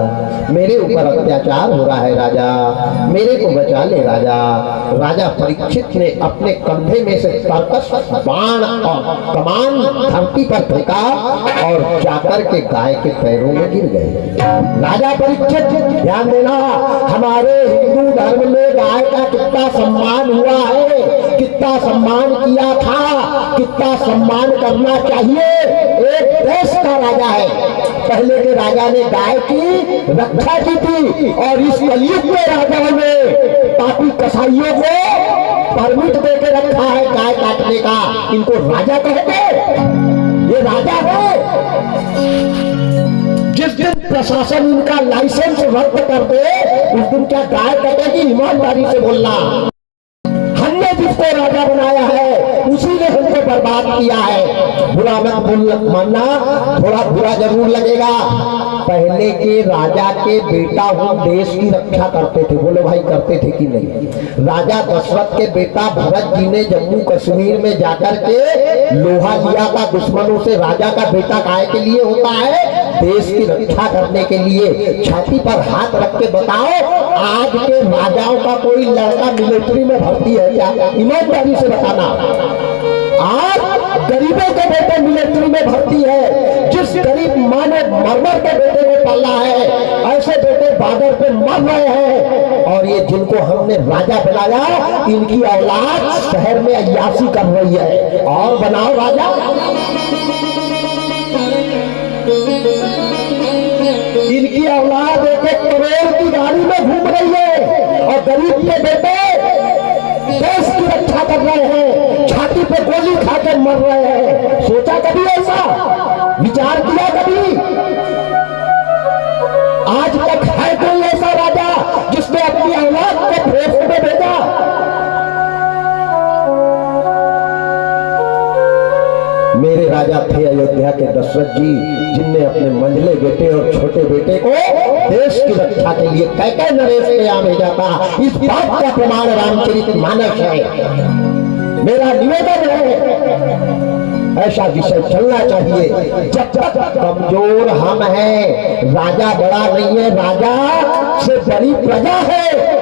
मेरे ऊपर अत्याचार हो रहा है राजा, मेरे को बचा ले राजा। राजा परीक्षित ने अपने कंधे में से कर्कश बाण और कमान धरती पर फेंका और जाकर के गाय के पैरों में गिर गए। राजा परीक्षित, ध्यान देना, हमारे हिंदू धर्म में गाय का कितना सम्मान हुआ है, कितना सम्मान किया था, कितना सम्मान करना चाहिए। एक देश का राजा है, पहले के राजा ने गाय की रक्षा की थी और इस कलयुग में राजाओं ने पापी कसाईयों को परमिट देके रखा है गाय काटने का। इनको राजा कहते? ये राजा है? जिस दिन प्रशासन इनका लाइसेंस रद्द कर दे उस दिन क्या गाय कटेगी? ईमानदारी से बोलना। हमने जिसको राजा बनाया है उसी ने हमको बर्बाद किया है। बुरा मत मानना, थोड़ा बुरा जरूर लगेगा। पहले के राजा के बेटा वो देश की रक्षा करते थे। बोलो भाई, करते थे कि नहीं? राजा दशरथ के बेटा भरत जी ने जम्मू कश्मीर में जाकर के लोहा लिया था दुश्मनों से। राजा का बेटा काय के लिए होता है? देश की रक्षा करने के लिए। छाती पर हाथ रख के बताओ, आज के राजाओं का कोई लड़का मिलिट्री में भर्ती है क्या? ईमानदारी से बताना। आज गरीबों के बेटे मिलिट्री में भर्ती है। जिस गरीब माँ ने मरमर के बेटे को पाला है, ऐसे बेटे बॉर्डर पे मर रहे हैं। और ये जिनको हमने राजा बनाया, इनकी औलाद शहर में अय्याशी कर रही है। और बनाओ राजा। इनकी औलाद एक एक करोड़ की गाड़ी में घूम रही है और गरीब के बेटे देश की रक्षा कर रहे हैं, छाती पे गोली खाकर मर रहे हैं। सोचा कभी ऐसा? विचार किया कभी? आज तक है कोई ऐसा राजा जिसने अपनी औलाद को फोर्स में भेजा? मेरे राजा थे अयोध्या के दशरथ जी, जिनने अपने मंझले बेटे और छोटे बेटे को देश की रक्षा के लिए कैके नरेश पे आ भेजा था। इस बात का प्रमाण रामचरितमानस है। मेरा निवेदन है, ऐसा विषय चलना चाहिए। जब तक कमजोर हम हैं, राजा बड़ा नहीं है, राजा से बड़ी प्रजा है।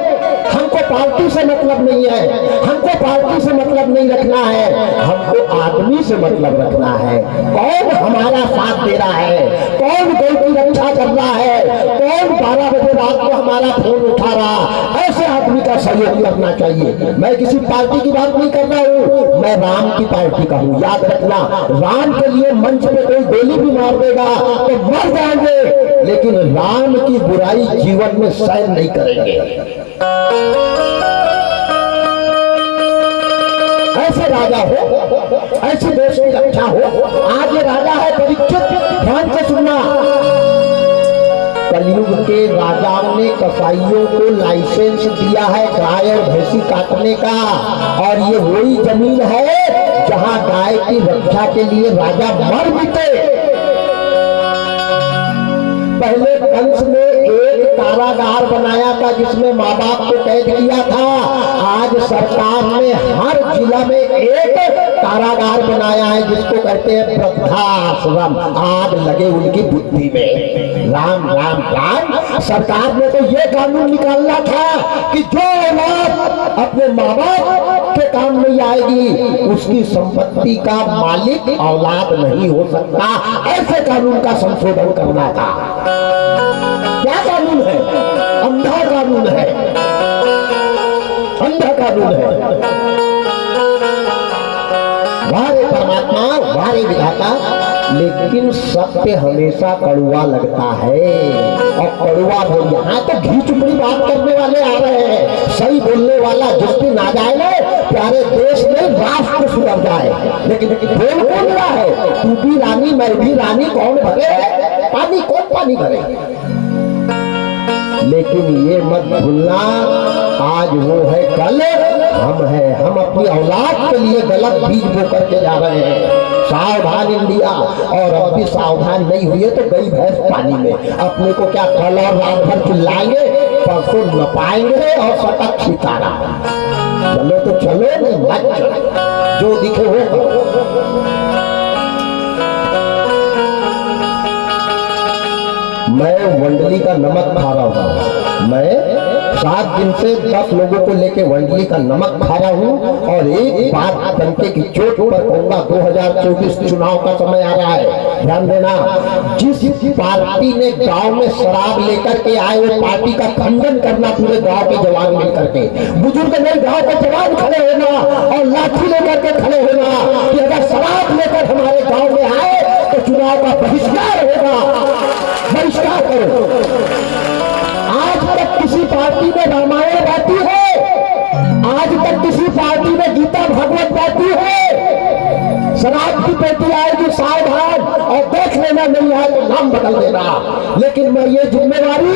हमको पार्टी से मतलब नहीं है, हमको पार्टी से मतलब नहीं रखना है, हमको आदमी से मतलब रखना है। कौन हमारा साथ दे रहा है, कौन गौ की रक्षा कर रहा है, कौन 12 बजे रात को हमारा फोन उठा रहा, ऐसे आदमी का सहयोग करना चाहिए। मैं किसी पार्टी की बात नहीं कर रहा हूँ, मैं राम की पार्टी का हूँ। याद रखना, राम के लिए मंच पे कोई गोली भी मार देगा तो मर जाएंगे, लेकिन राम की बुराई जीवन में सहन नहीं करेंगे। ऐसे राजा हो, ऐसे देश की रक्षा हो। आज ये राजा है परीक्षित, ध्यान से सुनना। कलयुग के राजाओं ने कसाईयों को लाइसेंस दिया है गाय और भैंसी काटने का, और ये वही जमीन है जहां गाय की रक्षा के लिए राजा मर मिटे। पहले कंस ने एक कारागार बनाया था जिसमें माँ बाप को कैद किया था। आज सरकार ने हर जिला में एक कारागार बनाया है जिसको कहते हैं वृद्धाश्रम। आग लगे उनकी बुद्धि में। राम राम राम। सरकार ने तो ये कानून निकालना था कि जो औलाद अपने माँ बाप के काम नहीं आएगी उसकी संपत्ति का मालिक औलाद नहीं हो सकता। ऐसे कानून का संशोधन करना था। क्या कानून है? अंधा कानून है, अंधा कानून है। वारे परमात्मा, वारे विधाता। लेकिन सत्य हमेशा कड़वा लगता है, और कड़वा बोल। यहाँ तो घी चुपड़ी बात करने वाले आ रहे हैं। सही बोलने वाला जिस दिन आ जाए ना, प्यारे देश में राष्ट्र सुधर जाए। लेकिन बोल कौन रहा है? तू भी रानी, मैं भी रानी, कौन भरे? पानी कौन पानी भरे? लेकिन ये मत भूलना, आज वो है, कल हम है। हम अपनी औलाद के लिए गलत बीज बो करके जा रहे हैं। सावधान इंडिया। और अब भी सावधान नहीं हुए तो गई भैंस पानी में। अपने को क्या कल और रात भर चिल्लाएंगे, परसों न पाएंगे और सटक सितारा। चलो तो चलो, नहीं मत चलो, जो दिखे हो। मैं वंडली का नमक खा रहा हूँ। मैं 7 दिन से 10 लोगों को लेके वंडली का नमक खा रहा हूँ। और एक बात डंके की चोट पर कहूंगा, 2024 चुनाव का समय आ रहा है, ध्यान देना। जिस पार्टी ने गांव में शराब लेकर के आए, वो पार्टी का खंडन करना, पूरे गांव के जवान मिलकर के। बुजुर्ग नहीं, गांव के जवान खड़े होना और लाठी लेकर के खड़े होना कि अगर शराब लेकर हमारे गांव में आए तो चुनाव का बहिष्कार होगा। बहिष्कार करो। आज तक किसी पार्टी में रामायण गाती है? आज तक किसी पार्टी में गीता भागवत गाती है? शराब की पेटी आएगी, सावधान, और देख लेना, नहीं आए तो नाम बदल देना। लेकिन मैं ये जिम्मेवारी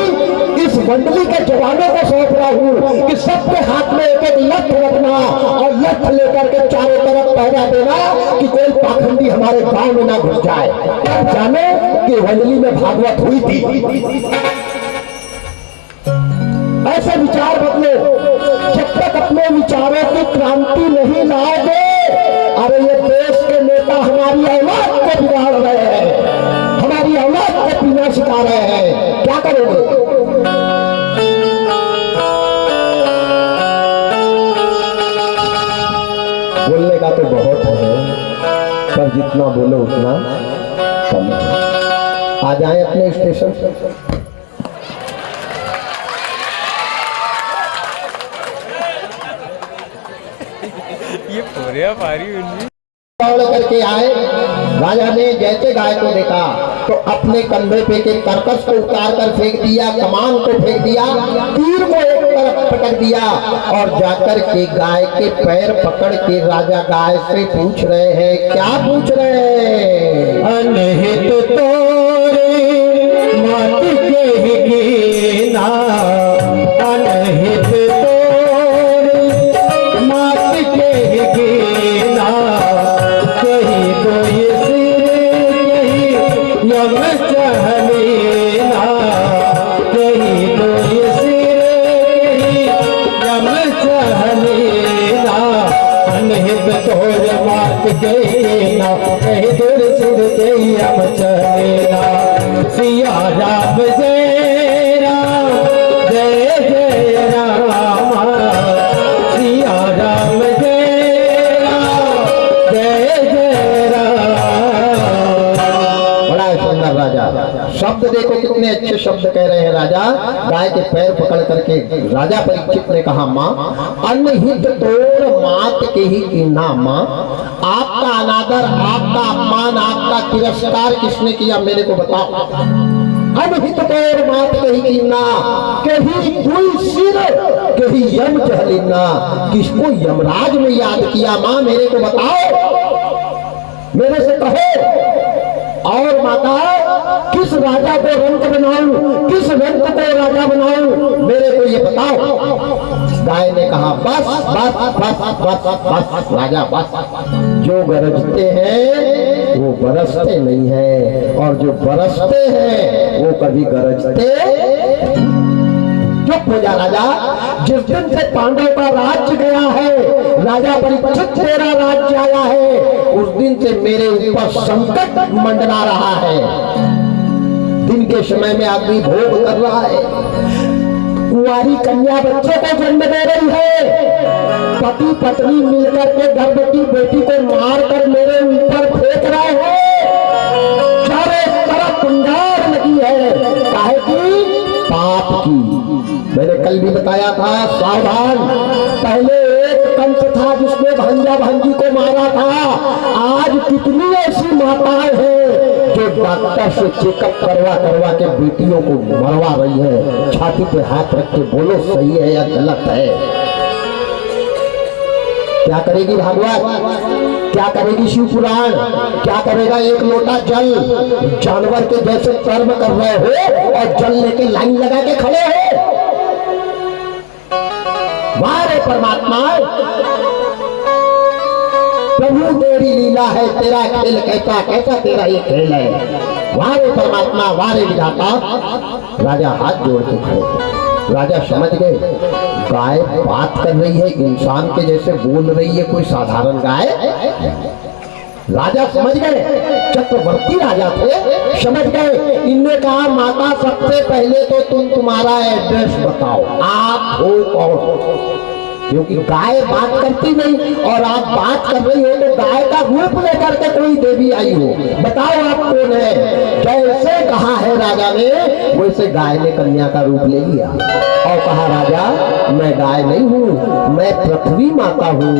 इस मंडली के जवानों को सौंप रहा हूँ कि सबके हाथ में एक एक लठ रखना और लठ लेकर के चारों तरफ पहरा देना कि कोई पाखंडी हमारे गांव में ना घुस जाए। तब जाने कि मंडली में भागवत हुई थी। ऐसे विचार बदलो। जब तक अपने विचारों की क्रांति नहीं लाओगे, अरे ये देश के नेता हमारी औलाद को बिगाड़ रहे हैं, हमारी औलाद को पीना सिखा रहे हैं। क्या करोगे? बोलने का तो बहुत है, पर जितना बोलो उतना कम है। आ जाए अपने स्टेशन पर। ये पूरे पारी उनमें दौड़ करके आए। राजा ने जैसे गाय को देखा तो अपने कंधे पे के कर्कश को उतार कर फेंक दिया, कमान को फेंक दिया, तीर को एक तरफ पटक दिया और जाकर के गाय के पैर पकड़ के राजा गाय से पूछ रहे हैं। क्या पूछ रहे हैं? अनहित तोरे मात के हीना, अनहित तोरे मात के हीना, कहीं कोई सिर कहीं यम चहलेना, कहीं कोई सिर कहीं यम चहलेना, अनहित तोरे मात के हीना, कहीं दूर सिर के यम चलेना। सिया राम जय राम, जय जय राम, सिया राम जय राम, जय जय राम। बड़ा सुंदर राजा। शब्द देखो कितने अच्छे शब्द कह रहे हैं राजा। गाय के पैर पकड़ करके राजा परीक्षित ने कहा, माँ अनहित तोड़ मात के ही कीना। माँ आपका अनादर, आपका अपमान, आपका तिरस्कार किसने किया, मेरे को बताओ। अनहित तोड़ मात के ही कीना, कहीं दुई सिर कहीं यम चहलीना। किसको यमराज में याद किया माँ, मेरे को बताओ, मेरे से कहो। और माता किस राजा को रंक बनाऊं, किस रंक को राजा बनाऊं, मेरे को ये बताओ। गाय ने कहा, बस बस बस बस बस राजा बस। जो गरजते हैं वो बरसते नहीं है, और जो बरसते हैं वो कभी गरजते। चुप हो जा राजा। जिस दिन से पांडव का राज्य गया है, राजा परीक्षित तेरा राज्य आया है, उस दिन से मेरे ऊपर संकट मंडरा रहा है। दिन के समय में आदमी भोग कर रहा है, कुंवारी कन्या बच्चों को जन्म दे रही है, पति पत्नी मिलकर के गर्भवती बेटी को मार कर मेरे ऊपर फेंक रहे हैं, चारों तरफ कुंडार लगी है, काहे की? पाप की। मैंने कल भी बताया था, सावधान। पहले एक कंस था जिसने भांजा भांजी को मारा था, आज कितनी ऐसी माताएं हैं जो डॉक्टर से चेकअप करवा के बेटियों को मरवा रही है। छाती पे हाथ रख के बोलो, सही है या गलत है? क्या करेगी भागवत, क्या करेगी शिव पुराण, क्या करेगा एक लोटा जल? जानवर के जैसे कर्म कर रहे हो और जल लेके लाइन लगा के खड़े हो। वाह रे परमात्मा, प्रभु तेरी लीला है, तेरा खेल कैसा कैसा तेरा ये खेल है। वाह रे परमात्मा, वाह रे विधाता। राजा हाथ जोड़ के खड़े थे। राजा समझ गए गाय बात कर रही है, इंसान के जैसे बोल रही है, कोई साधारण गाय। राजा समझ गए, चक्रवर्ती राजा थे, समझ गए। इनने कहा माता सबसे पहले तो तुम्हारा एड्रेस बताओ, आप हो कौन? क्योंकि गाय बात करती नहीं और आप बात कर रही हो, तो गाय का रूप लेकर के कोई देवी आई हो, बताओ आप कौन है? जैसे कहा है राजा ने, वैसे गाय ने कन्या का रूप ले लिया और कहा राजा मैं गाय नहीं हूँ, मैं पृथ्वी माता हूँ,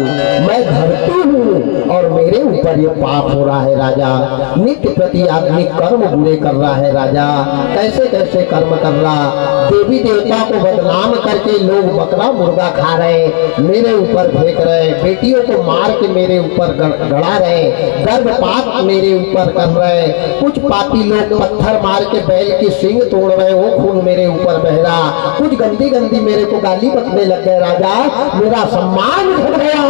मैं धरती हूँ और मेरे ऊपर ये पाप हो रहा है राजा। नित्य प्रति आदमी कर्म बुरे कर रहा है राजा, कैसे कैसे कर्म कर रहा, देवी देवता को बदनाम करके लोग बकरा मुर्गा खा रहे, मेरे ऊपर फेंक रहे, बेटियों को मार के मेरे ऊपर गड़ा रहे, गर्भपात मेरे ऊपर कर रहे, कुछ पापी लोग पत्थर मार के बैल की सींग तोड़ रहे, वो खून मेरे ऊपर बह रहा, कुछ गंदी गंदी मेरे को गाली बकने लग गए राजा। मेरा सम्मान उठ गया,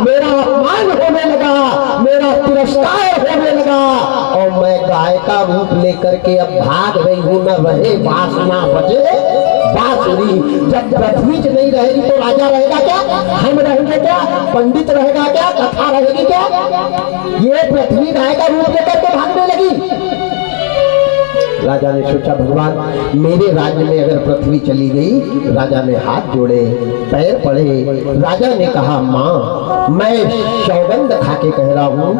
मेरा अपमान होने लगा, मेरा तिरस्कार होने लगा और मैं गाय का रूप लेकर के अब भाग रही हूँ। न रहे वासना बचे बांसुरी। जब पृथ्वी नहीं रहेगी तो राजा रहेगा क्या? हम रहेंगे क्या? पंडित रहेगा क्या? कथा रहेगी क्या? ये पृथ्वी गाय का रूप लेकर के भागने लगी। राजा ने सोचा भगवान मेरे राज्य में अगर पृथ्वी चली गई। राजा ने हाथ जोड़े, पैर पड़े। राजा ने कहा माँ मैं सौगंध खा के कह रहा हूँ,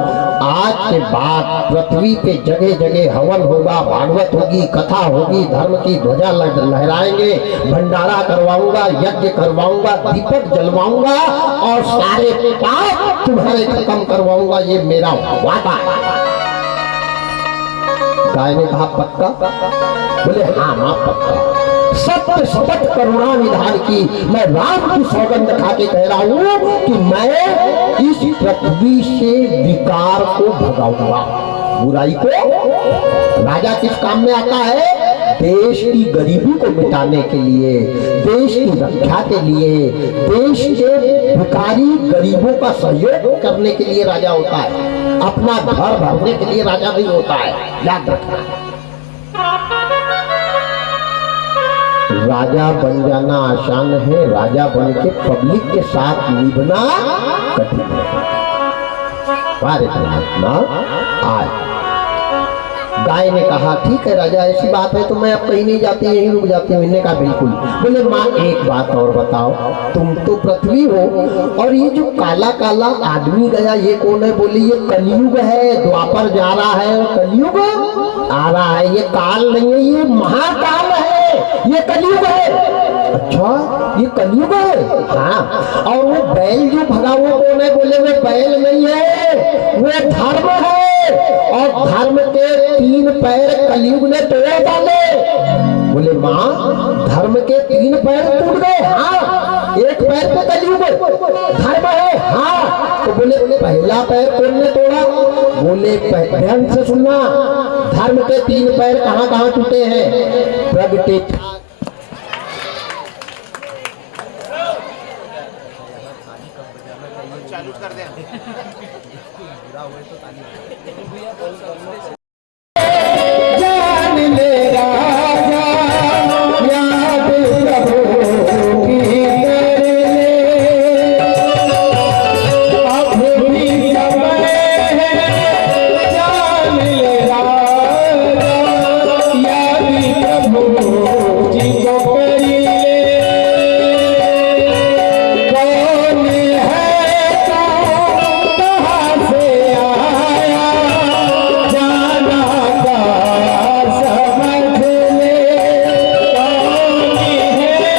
आज के बाद पृथ्वी पे जगह जगह हवन होगा, भागवत होगी, कथा होगी, धर्म की ध्वजा लहराएंगे, भंडारा करवाऊंगा, यज्ञ करवाऊंगा, दीपक जलवाऊंगा और सारे पाप तुम्हारे खत्म करवाऊंगा, ये मेरा वादा है। गाय ने कहा पक्का? बोले हाँ मां पक्का। सत्य शपथ करुणा निधान की मैं राम की सौगंध खा के कह रहा हूं कि मैं इस पृथ्वी से विकार को भगाऊंगा, बुराई को। राजा किस काम में आता है? देश की गरीबी को मिटाने के लिए, देश की रक्षा के लिए, देश के भिखारी गरीबों का सहयोग करने के लिए राजा होता है। अपना घर भरने के लिए राजा नहीं होता है, याद रखना। राजा बन जाना आसान है, राजा बन के पब्लिक के साथ निभना कठिन है। परमात्मा आज गाय ने कहा ठीक है राजा, ऐसी बात है तो मैं अब कहीं नहीं जाती, यहीं रुक जाती हूँ। इन्होंने कहा बिल्कुल। बोले माँ एक बात और बताओ, तुम तो पृथ्वी हो और ये जो काला काला आदमी गया ये कौन है? बोली ये कलयुग है, द्वापर जा रहा है और कलयुग आ रहा है। ये काल नहीं है, ये महाकाल है, ये कलयुग है। अच्छा ये कलयुग है? हाँ। और वो बैल जो भगा वो कौन है? बोले वो बैल नहीं है, वो धर्म है और धर्म के 3 पैर कलयुग ने तोड़ डाले। बोले माँ धर्म के 3 पैर टूट गए? हाँ। एक पैर पे कलयुग धर्म है? हाँ। तो बोले पहला पैर कौन ने तोड़ा? बोले ध्यान से सुनना, धर्म के 3 पैर कहाँ कहाँ टूटे हैं? प्रगटे चालू कर दें। जान ले राजा याद प्रभु की कर ले, अब भी समय है। जान ले राजा याद प्रभु जी को कर ले। कौन है तू, कहाँ से आया, जाना का समझ ले। कौन है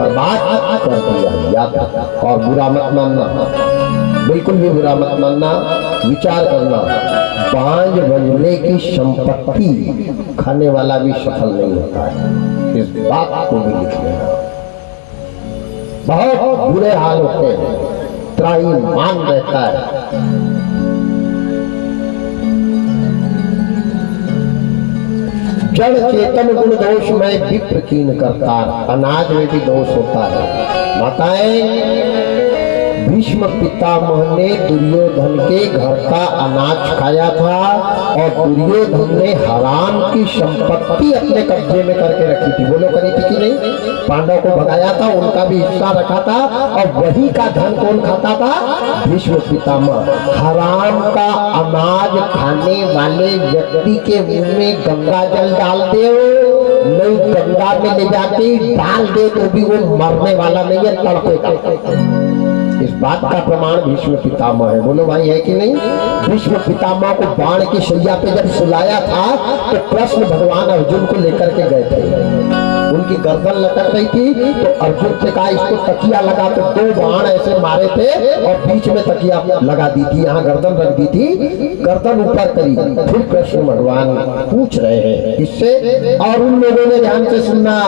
बर्बाद कर दिया। याद रखना और बुरा मत मानना, बिल्कुल भी बुरा मत मानना। विचार करना, बांझ बंजले की संपत्ति खाने वाला भी सफल नहीं होता है, इस बात को भी लिख लेना। बहुत बुरे हाल होते हैं, त्राहीमाम रहता है। जड़ चेतन गुण दोष में विप्र कीन करता, अनाज में भी दोष होता है। माताएं, भीष्म पितामह ने दुर्योधन के घर का अनाज खाया था और दुर्योधन ने हराम की संपत्ति अपने कब्जे में करके रखी थी। बोलो करी थी कि नहीं? पांडव को भगाया था, उनका भी हिस्सा रखा था और वही का धन कौन खाता था? भीष्म पितामह। हराम का अनाज खाने वाले व्यक्ति के मुंह में गंगा जल डाल दे, नहीं गंगा में ले जाके डाल दे तो भी वो मरने वाला नहीं है, तड़पेगा। इस बात का प्रमाण भीष्म पितामह है। बोलो भाई, है कि नहीं? भीष्म पितामह को बाण की शैया पे जब सुलाया था तो कृष्ण भगवान अर्जुन को लेकर के गए थे। उनकी गर्दन लटक रही थी तो अर्जुन से कहा इसको तकिया लगा, तो 2 बाण ऐसे मारे थे और बीच में तकिया लगा दी थी, यहाँ गर्दन रख दी थी, गर्दन ऊपर करी। फिर कृष्ण भगवान पूछ रहे हैं इससे, और उन लोगों ने ध्यान से सुनना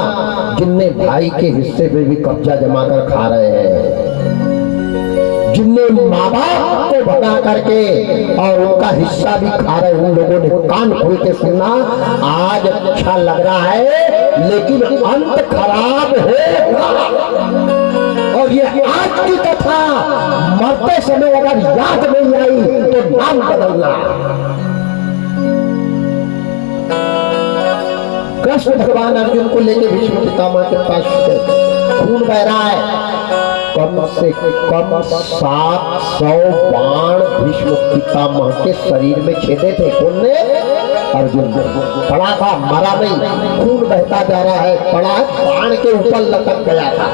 जिनने भाई के हिस्से पे भी कब्जा जमा कर खा रहे हैं, जिनने माँ बाप को भगा करके और उनका हिस्सा भी खा रहे, उन लोगों ने कान खोल के सुनना। आज अच्छा लग रहा है लेकिन अंत खराब होगा। और ये आज की कथा मरते समय अगर याद नहीं आई तो नाम बदलना। कृष्ण भगवान अर्जुन को लेके भीष्म पितामह के पास खून बह रहा है। कम से कम 700 बाण भीष्म पितामह के शरीर में छेदे थे। कौन ने? अर्जुन ने। पड़ा था, मरा नहीं, खून बहता जा रहा है, पड़ा बाण के ऊपर लटक गया था,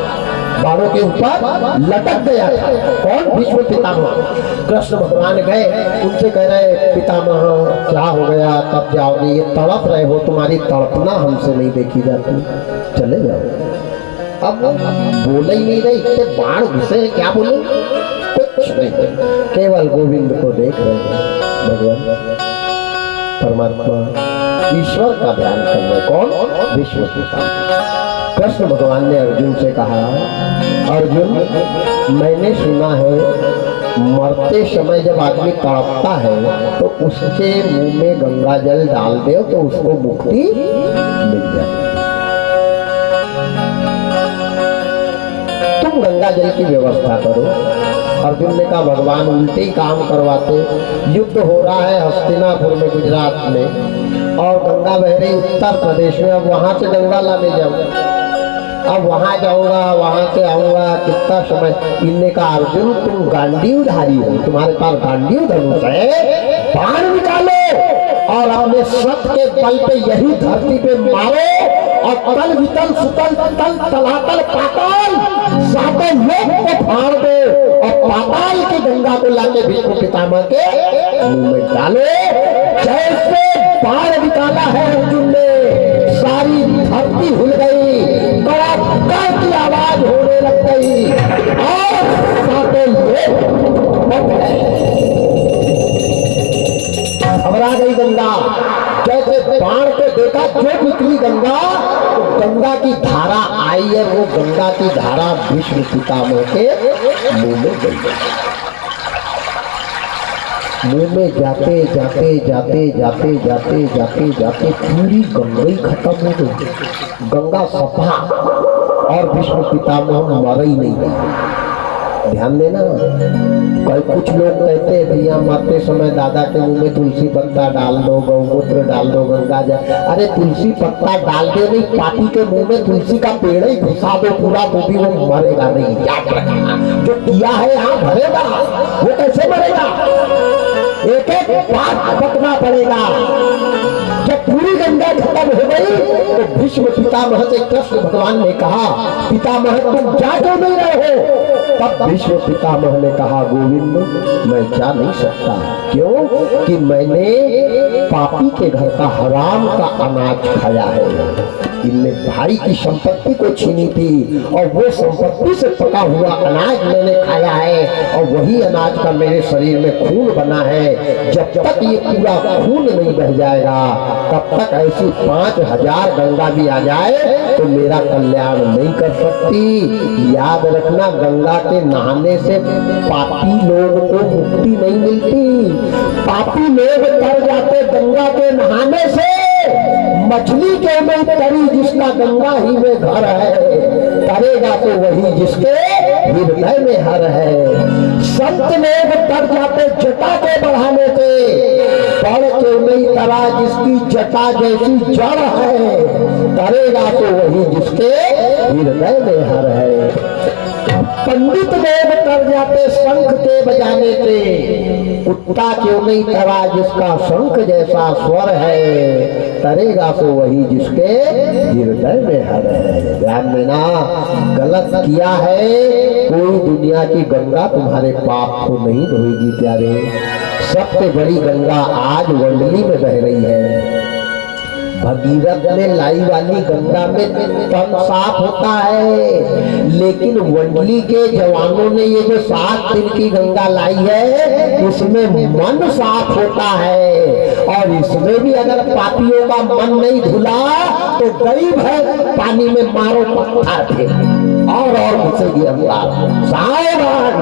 बाणों के ऊपर लटक गया था। कौन? भीष्म पितामह। कृष्ण भगवान गए, उनसे कह रहे पितामह क्या हो गया, तब जाओगे? ये तड़प रहे हो, तुम्हारी तड़पना हमसे नहीं देखी जाती, चले जाओ। अब बोले ही नहीं रहे, इतने बाण घुसे, क्या बोले? कुछ नहीं, केवल गोविंद को देख रहे हैं। भगवान परमात्मा ईश्वर का ध्यान कर रहे। कौन? भीष्म पितामह। कृष्ण भगवान ने अर्जुन से कहा, अर्जुन मैंने सुना है मरते समय जब आदमी तड़पता है तो उसके मुंह में गंगा जल डाल दे तो उसको मुक्ति मिल जाए। तुम गंगा जल की व्यवस्था करो। अर्जुन ने कहा भगवान उल्टे ही काम करवाते। युद्ध हो रहा है हस्तिनापुर में, गुजरात में, और गंगा बह रही उत्तर प्रदेश में। अब वहां से गंगा लाने जाऊंगा, अब वहां जाऊंगा, वहां से आऊंगा, कितना समय। इनने कहा अर्जुन तुम गांडीवधारी हो, तुम्हारे पास गांडीव धनुष है, बाण निकालो और अपने सत के बल पे यही धरती पे मारो और तल वितल सुतल तल तलातल पाताल सातों लोक को फाड़ दो और पाताल की गंगा को लाके भीष्म पितामह के मुंह में डालो। जैसे बाण निकाला है अर्जुन ने, सारी धरती हिल गई, कड़ाका की आवाज होने लग गई और सातों लोक बच गए। घबरा गई गंगा। जैसे बाण को देखा जो निकली गंगा, तो गंगा की धारा आई है, वो गंगा की धारा भीष्म पितामह के मुंह में गई। मुंह में जाते जाते जाते जाते जाते जाते जाते पूरी गंगा ही खत्म हो गई। गंगा सफा और भीष्म पितामह मर ही नहीं। ध्यान देना, कई कुछ लोग कहते हैं भैया मरते समय दादा के मुंह में तुलसी पत्ता डाल दो, गौमूत्र डाल दो, गंगा जल। अरे तुलसी पत्ता डाल दो नहीं, पापी के मुंह में तुलसी का पेड़ ही घुसा दो पूरा, तो भी वो मरेगा नहीं। याद रखना, जो किया है यहाँ भरेगा, वो कैसे मरेगा? एक एक बात बकना पड़ेगा। जब पूरी गंगा खत्म हो गई तो भीष्म पितामह से कृष्ण भगवान ने कहा पितामह तुम जा क्यों नहीं रहे हो? तब भीष्म पितामह ने कहा गोविंद मैं जा नहीं सकता। क्यों? कि मैंने पापी के घर का हराम का अनाज खाया है। इनने भाई की संपत्ति को छीनी थी और वो संपत्ति से पका हुआ अनाज मैंने खाया है और वही अनाज का मेरे शरीर में खून बना है। जब तक ये पूरा खून नहीं बह जाएगा तब तक ऐसी 5000 गंगा भी आ जाए तो मेरा कल्याण नहीं कर सकती। याद रखना, गंगा के नहाने से पापी लोग को मुक्ति नहीं मिलती। पापी लोग तर जाते गंगा के नहाने से। मछली के में तरी जिसका गंगा ही में घर है, तरेगा तो वही जिसके हृदय में हर है। संत लोग तर जाते जटा के बढ़ाने से, बढ़ के नहीं तरा जिसकी जटा जैसी जड़ है, तरेगा तो वही जिसके हृदय में हर है। पंडित लोग तर जाते शंख के बजाने से, कुत्ता क्यों नहीं तरा जिसका शंख जैसा स्वर है, तरेगा तो वही जिसके हृदय में हर है। ध्यान देना, गलत किया है कोई दुनिया की गंगा तुम्हारे पाप को नहीं धोएगी प्यारे। सबसे बड़ी गंगा आज वंडली में बह रही है। भगीरथ ने लाई वाली गंगा में तन साफ होता है, लेकिन वंडली के जवानों ने ये जो 7 दिन की गंगा लाई है उसमें मन साफ होता है। और इसमें भी अगर पापियों का मन नहीं धुला तो गरीब है पानी में मारो पत्थर थे और घुसेगी अंदर। सावधान,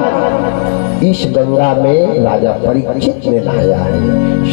इस गंगा में राजा परीक्षित ने नहाया है,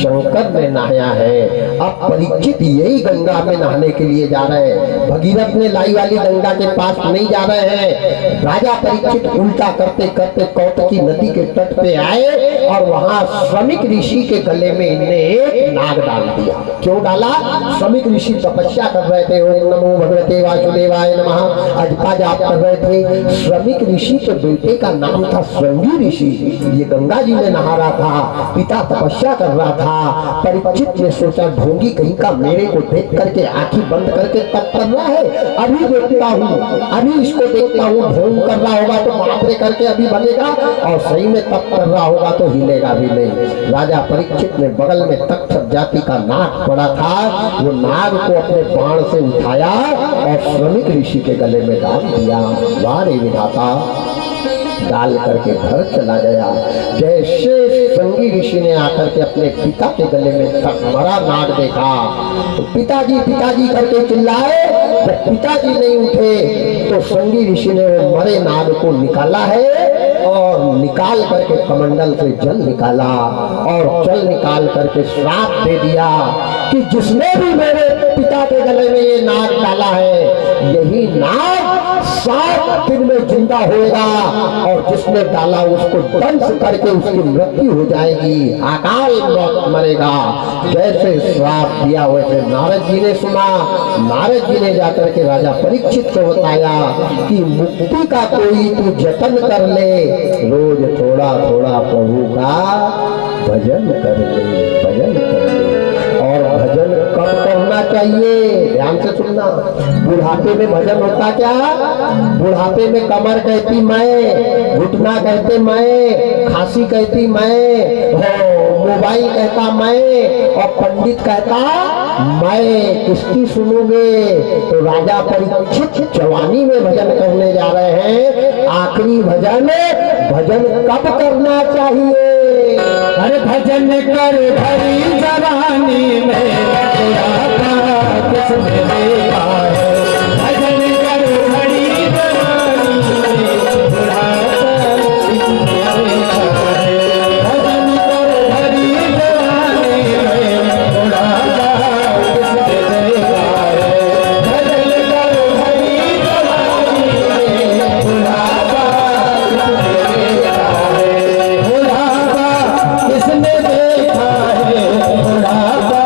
शंकर ने नहाया है। अब परीक्षित यही गंगा में नहाने के लिए जा रहे हैं, भगीरथ ने लाई वाली गंगा के पास नहीं जा रहे हैं। राजा परीक्षित उल्टा करते करते कौतकी नदी के तट पे आए और वहां श्रमिक ऋषि के गले में इनने एक नाग डाल दिया। क्यों डाला? श्रमिक ऋषि तपस्या कर रहे थे, ओम नमो भगवते वासुदेवाय नमः अजपा जाप कर रहे थे। श्रमिक ऋषि के बेटे का नाम था श्रृंगी ऋषि। ये गंगा जी में नहा रहा था, पिता तपस्या कर रहा था। परीक्षित ने सोचा ढोंगी कहीं का मेरे को देख करके आंखें बंद करके तप कर रहा है, अभी देखता हूँ, अभी इसको देखता हूँ। ढोंग कर रहा होगा तो मापरे करके अभी बनेगा और सही में तप कर रहा होगा तो हिलेगा भी नहीं। राजा परीक्षित ने बगल में तक्षक जाति का नाग पड़ा था, वो नाग को अपने बाण से उठाया और श्रमिक ऋषि के गले में डाल दिया। वाह रे विधाता, डाल करके घर चला गया। जैसे श्रृंगी ऋषि ने आकर के अपने पिता के गले में तक मरा नाग देखा तो पिताजी पिताजी करके चिल्लाए। जब पिताजी नहीं उठे तो श्रृंगी ऋषि ने वो मरे नाग को निकाला है और निकाल करके कमंडल से जल निकाला और जल निकाल करके श्राप दे दिया कि जिसने भी मेरे पिता के गले में ये नाग डाला है, यही नाग 7 दिन में जिंदा होगा और जिसने डाला उसको दंश करके उसकी मृत्यु हो जाएगी, अकाल मौत मरेगा। जैसे श्राप दिया वैसे नारद जी ने सुना। नारद जी ने जाकर के राजा परीक्षित को बताया कि मुक्ति का कोई तू जतन कर ले, रोज थोड़ा थोड़ा प्रभु का भजन कर ले, भजन कर ले। और भजन कब करना चाहिए? ध्यान से सुनना। बुढ़ापे में भजन होता क्या? बुढ़ापे में कमर कहती मैं, घुटना कहते मैं, खांसी कहती मैं, मोबाइल कहता मैं और पंडित कहता मैं। किसकी सुनोगे? तो राजा परीक्षित जवानी में भजन करने जा रहे हैं। आखिरी भजन, भजन कब करना चाहिए? अरे भजन कर भरी जवानी में बुढ़ापा किसने देखा है? भजन कर भरी जवानी में बुढ़ापा किसने देखा है? भजन कर भरी जवानी में बुढ़ापा किसने देखा है? भजन कर भरी जवानी में बुढ़ापा किसने देखा है? बुढ़ापा किसने देखा है? बुढ़ापा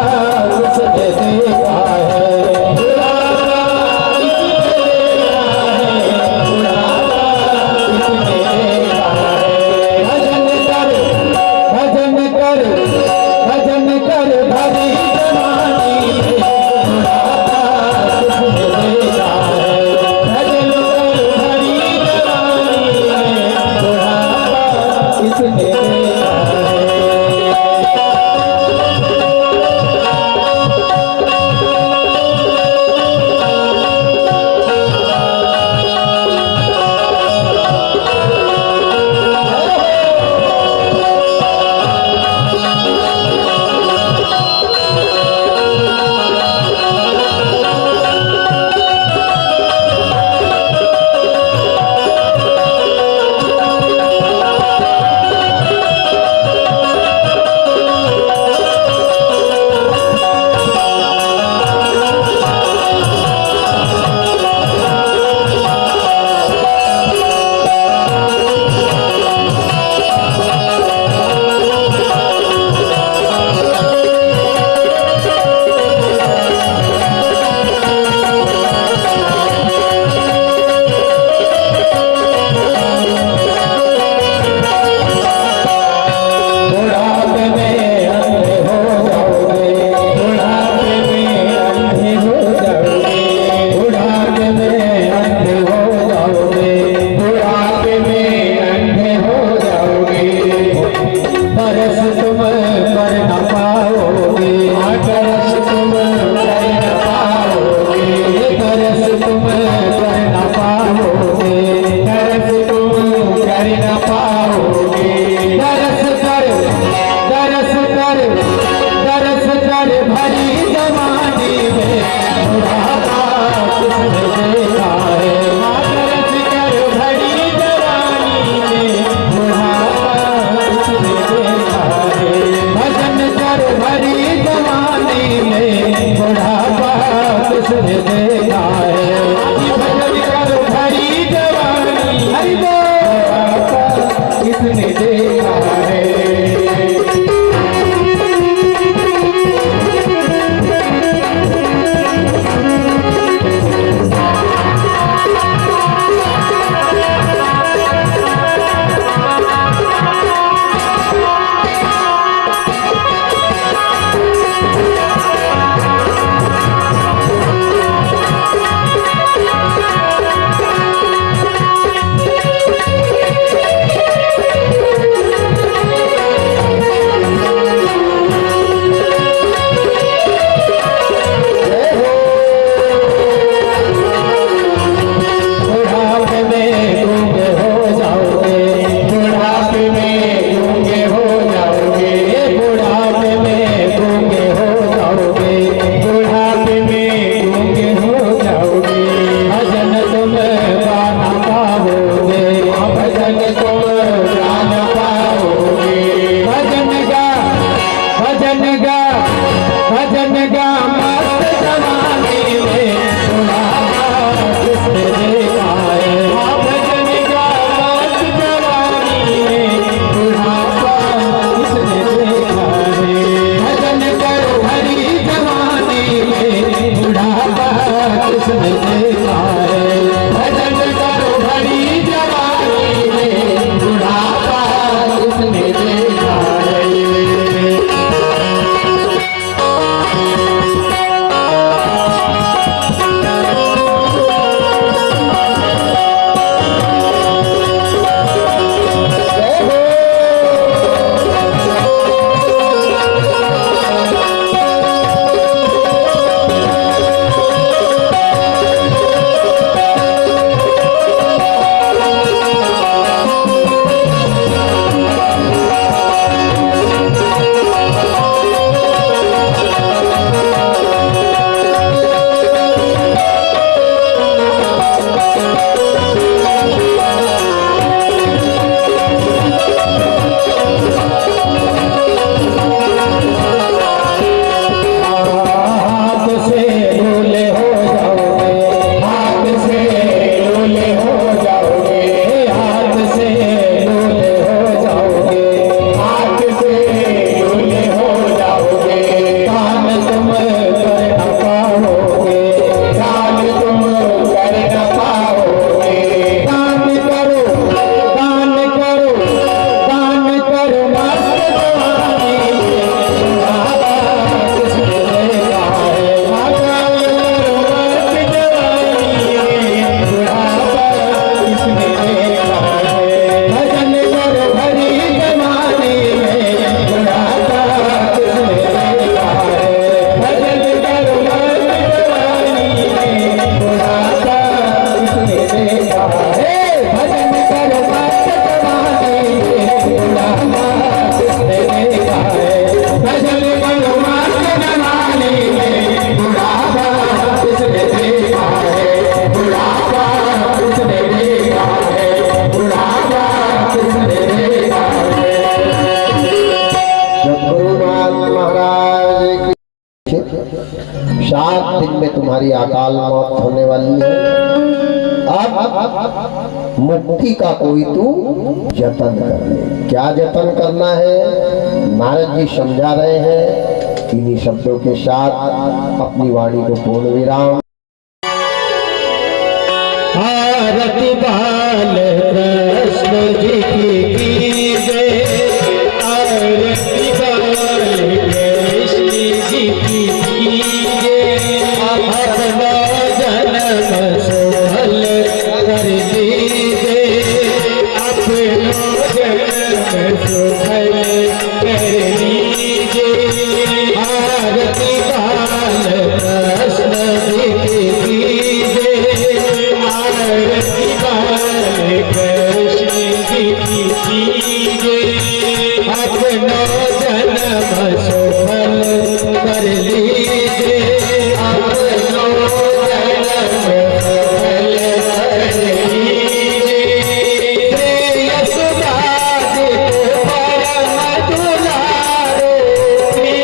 में तुम्हारी अकाल मौत होने वाली है। अब मुक्ति का कोई तू जतन कर ले। क्या जतन करना है नारद जी समझा रहे हैं इन्हीं शब्दों के साथ अपनी वाणी को पूर्ण विराम। आरती बाल कृष्ण जी की कीजे, आरती बाल कृष्ण जी की कीजे, अपना जन्म सफल कर दीजे, अपना जन्म सफल कर दीजे। आरती बाल कृष्ण जी की कीजे, आरती बाल कृष्ण जी की कीजे, अपना जन्म सफल कर लीजे, अपना जन्म सफल कर लीजे। श्री यशोदाजी को परम दुलारो, श्री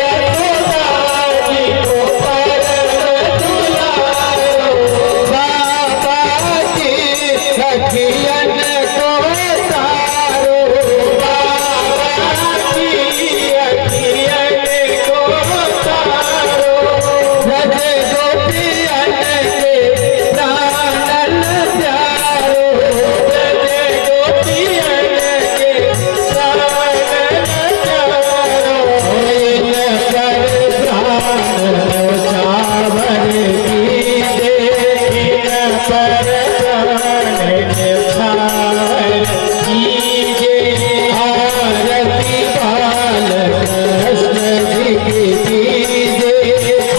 यशोदाजी को परम दुलारो, बाबा की सखियन को तारो, बाबा की सखियन को तारो, ब्रज गोपियन के प्राणन प्यारो, ब्रज गोपियन के प्राणन प्यारो। इन पर प्राण चावर कीजे, इन पर प्राण छावर कीजे। आरती बाल कृष्ण जी की कीजे,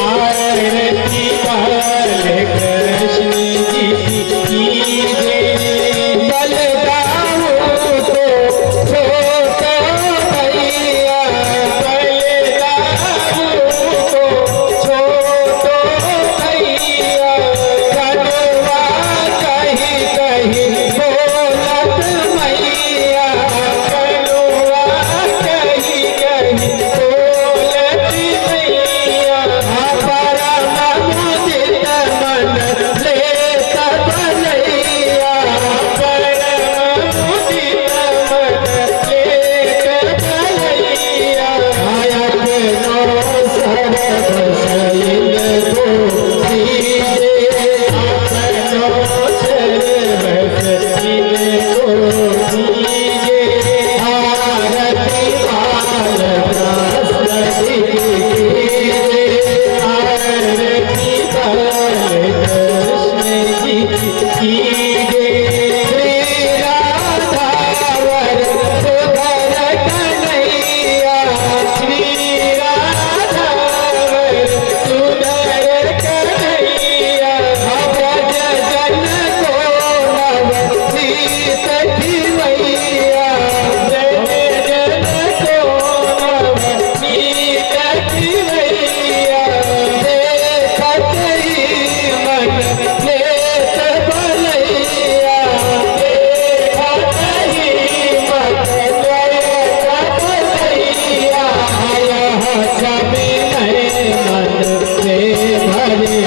आरती बाल कृष्ण जी की कीजे। बलदाऊ को छोटो भैया, बलदाऊ को छोटो भैया, कनवा कहीं कहीं बोलत मैया, कनवा कहीं कहीं बोलत मैया। परम मुदित मन लेत भलैया, परम मुदित मन लेत भलैया। अपनो सर्व सैल को दीजे, अपनो सर्व सैल को दीजे। आरती बाल कृष्ण जी की कीजे, आरती बाल कृष्ण जी की कीजे। श्री राधावर सुधर कन्हैया, श्री राधावर सुधर कन्हैया। ब्रज जन को नवनीत खिलैया, ब्रज जन को नवनीत खिलैया। देखत ही मन लेत भलैया, देखत ही मन लेत भलैया। यह छवि मन से भरे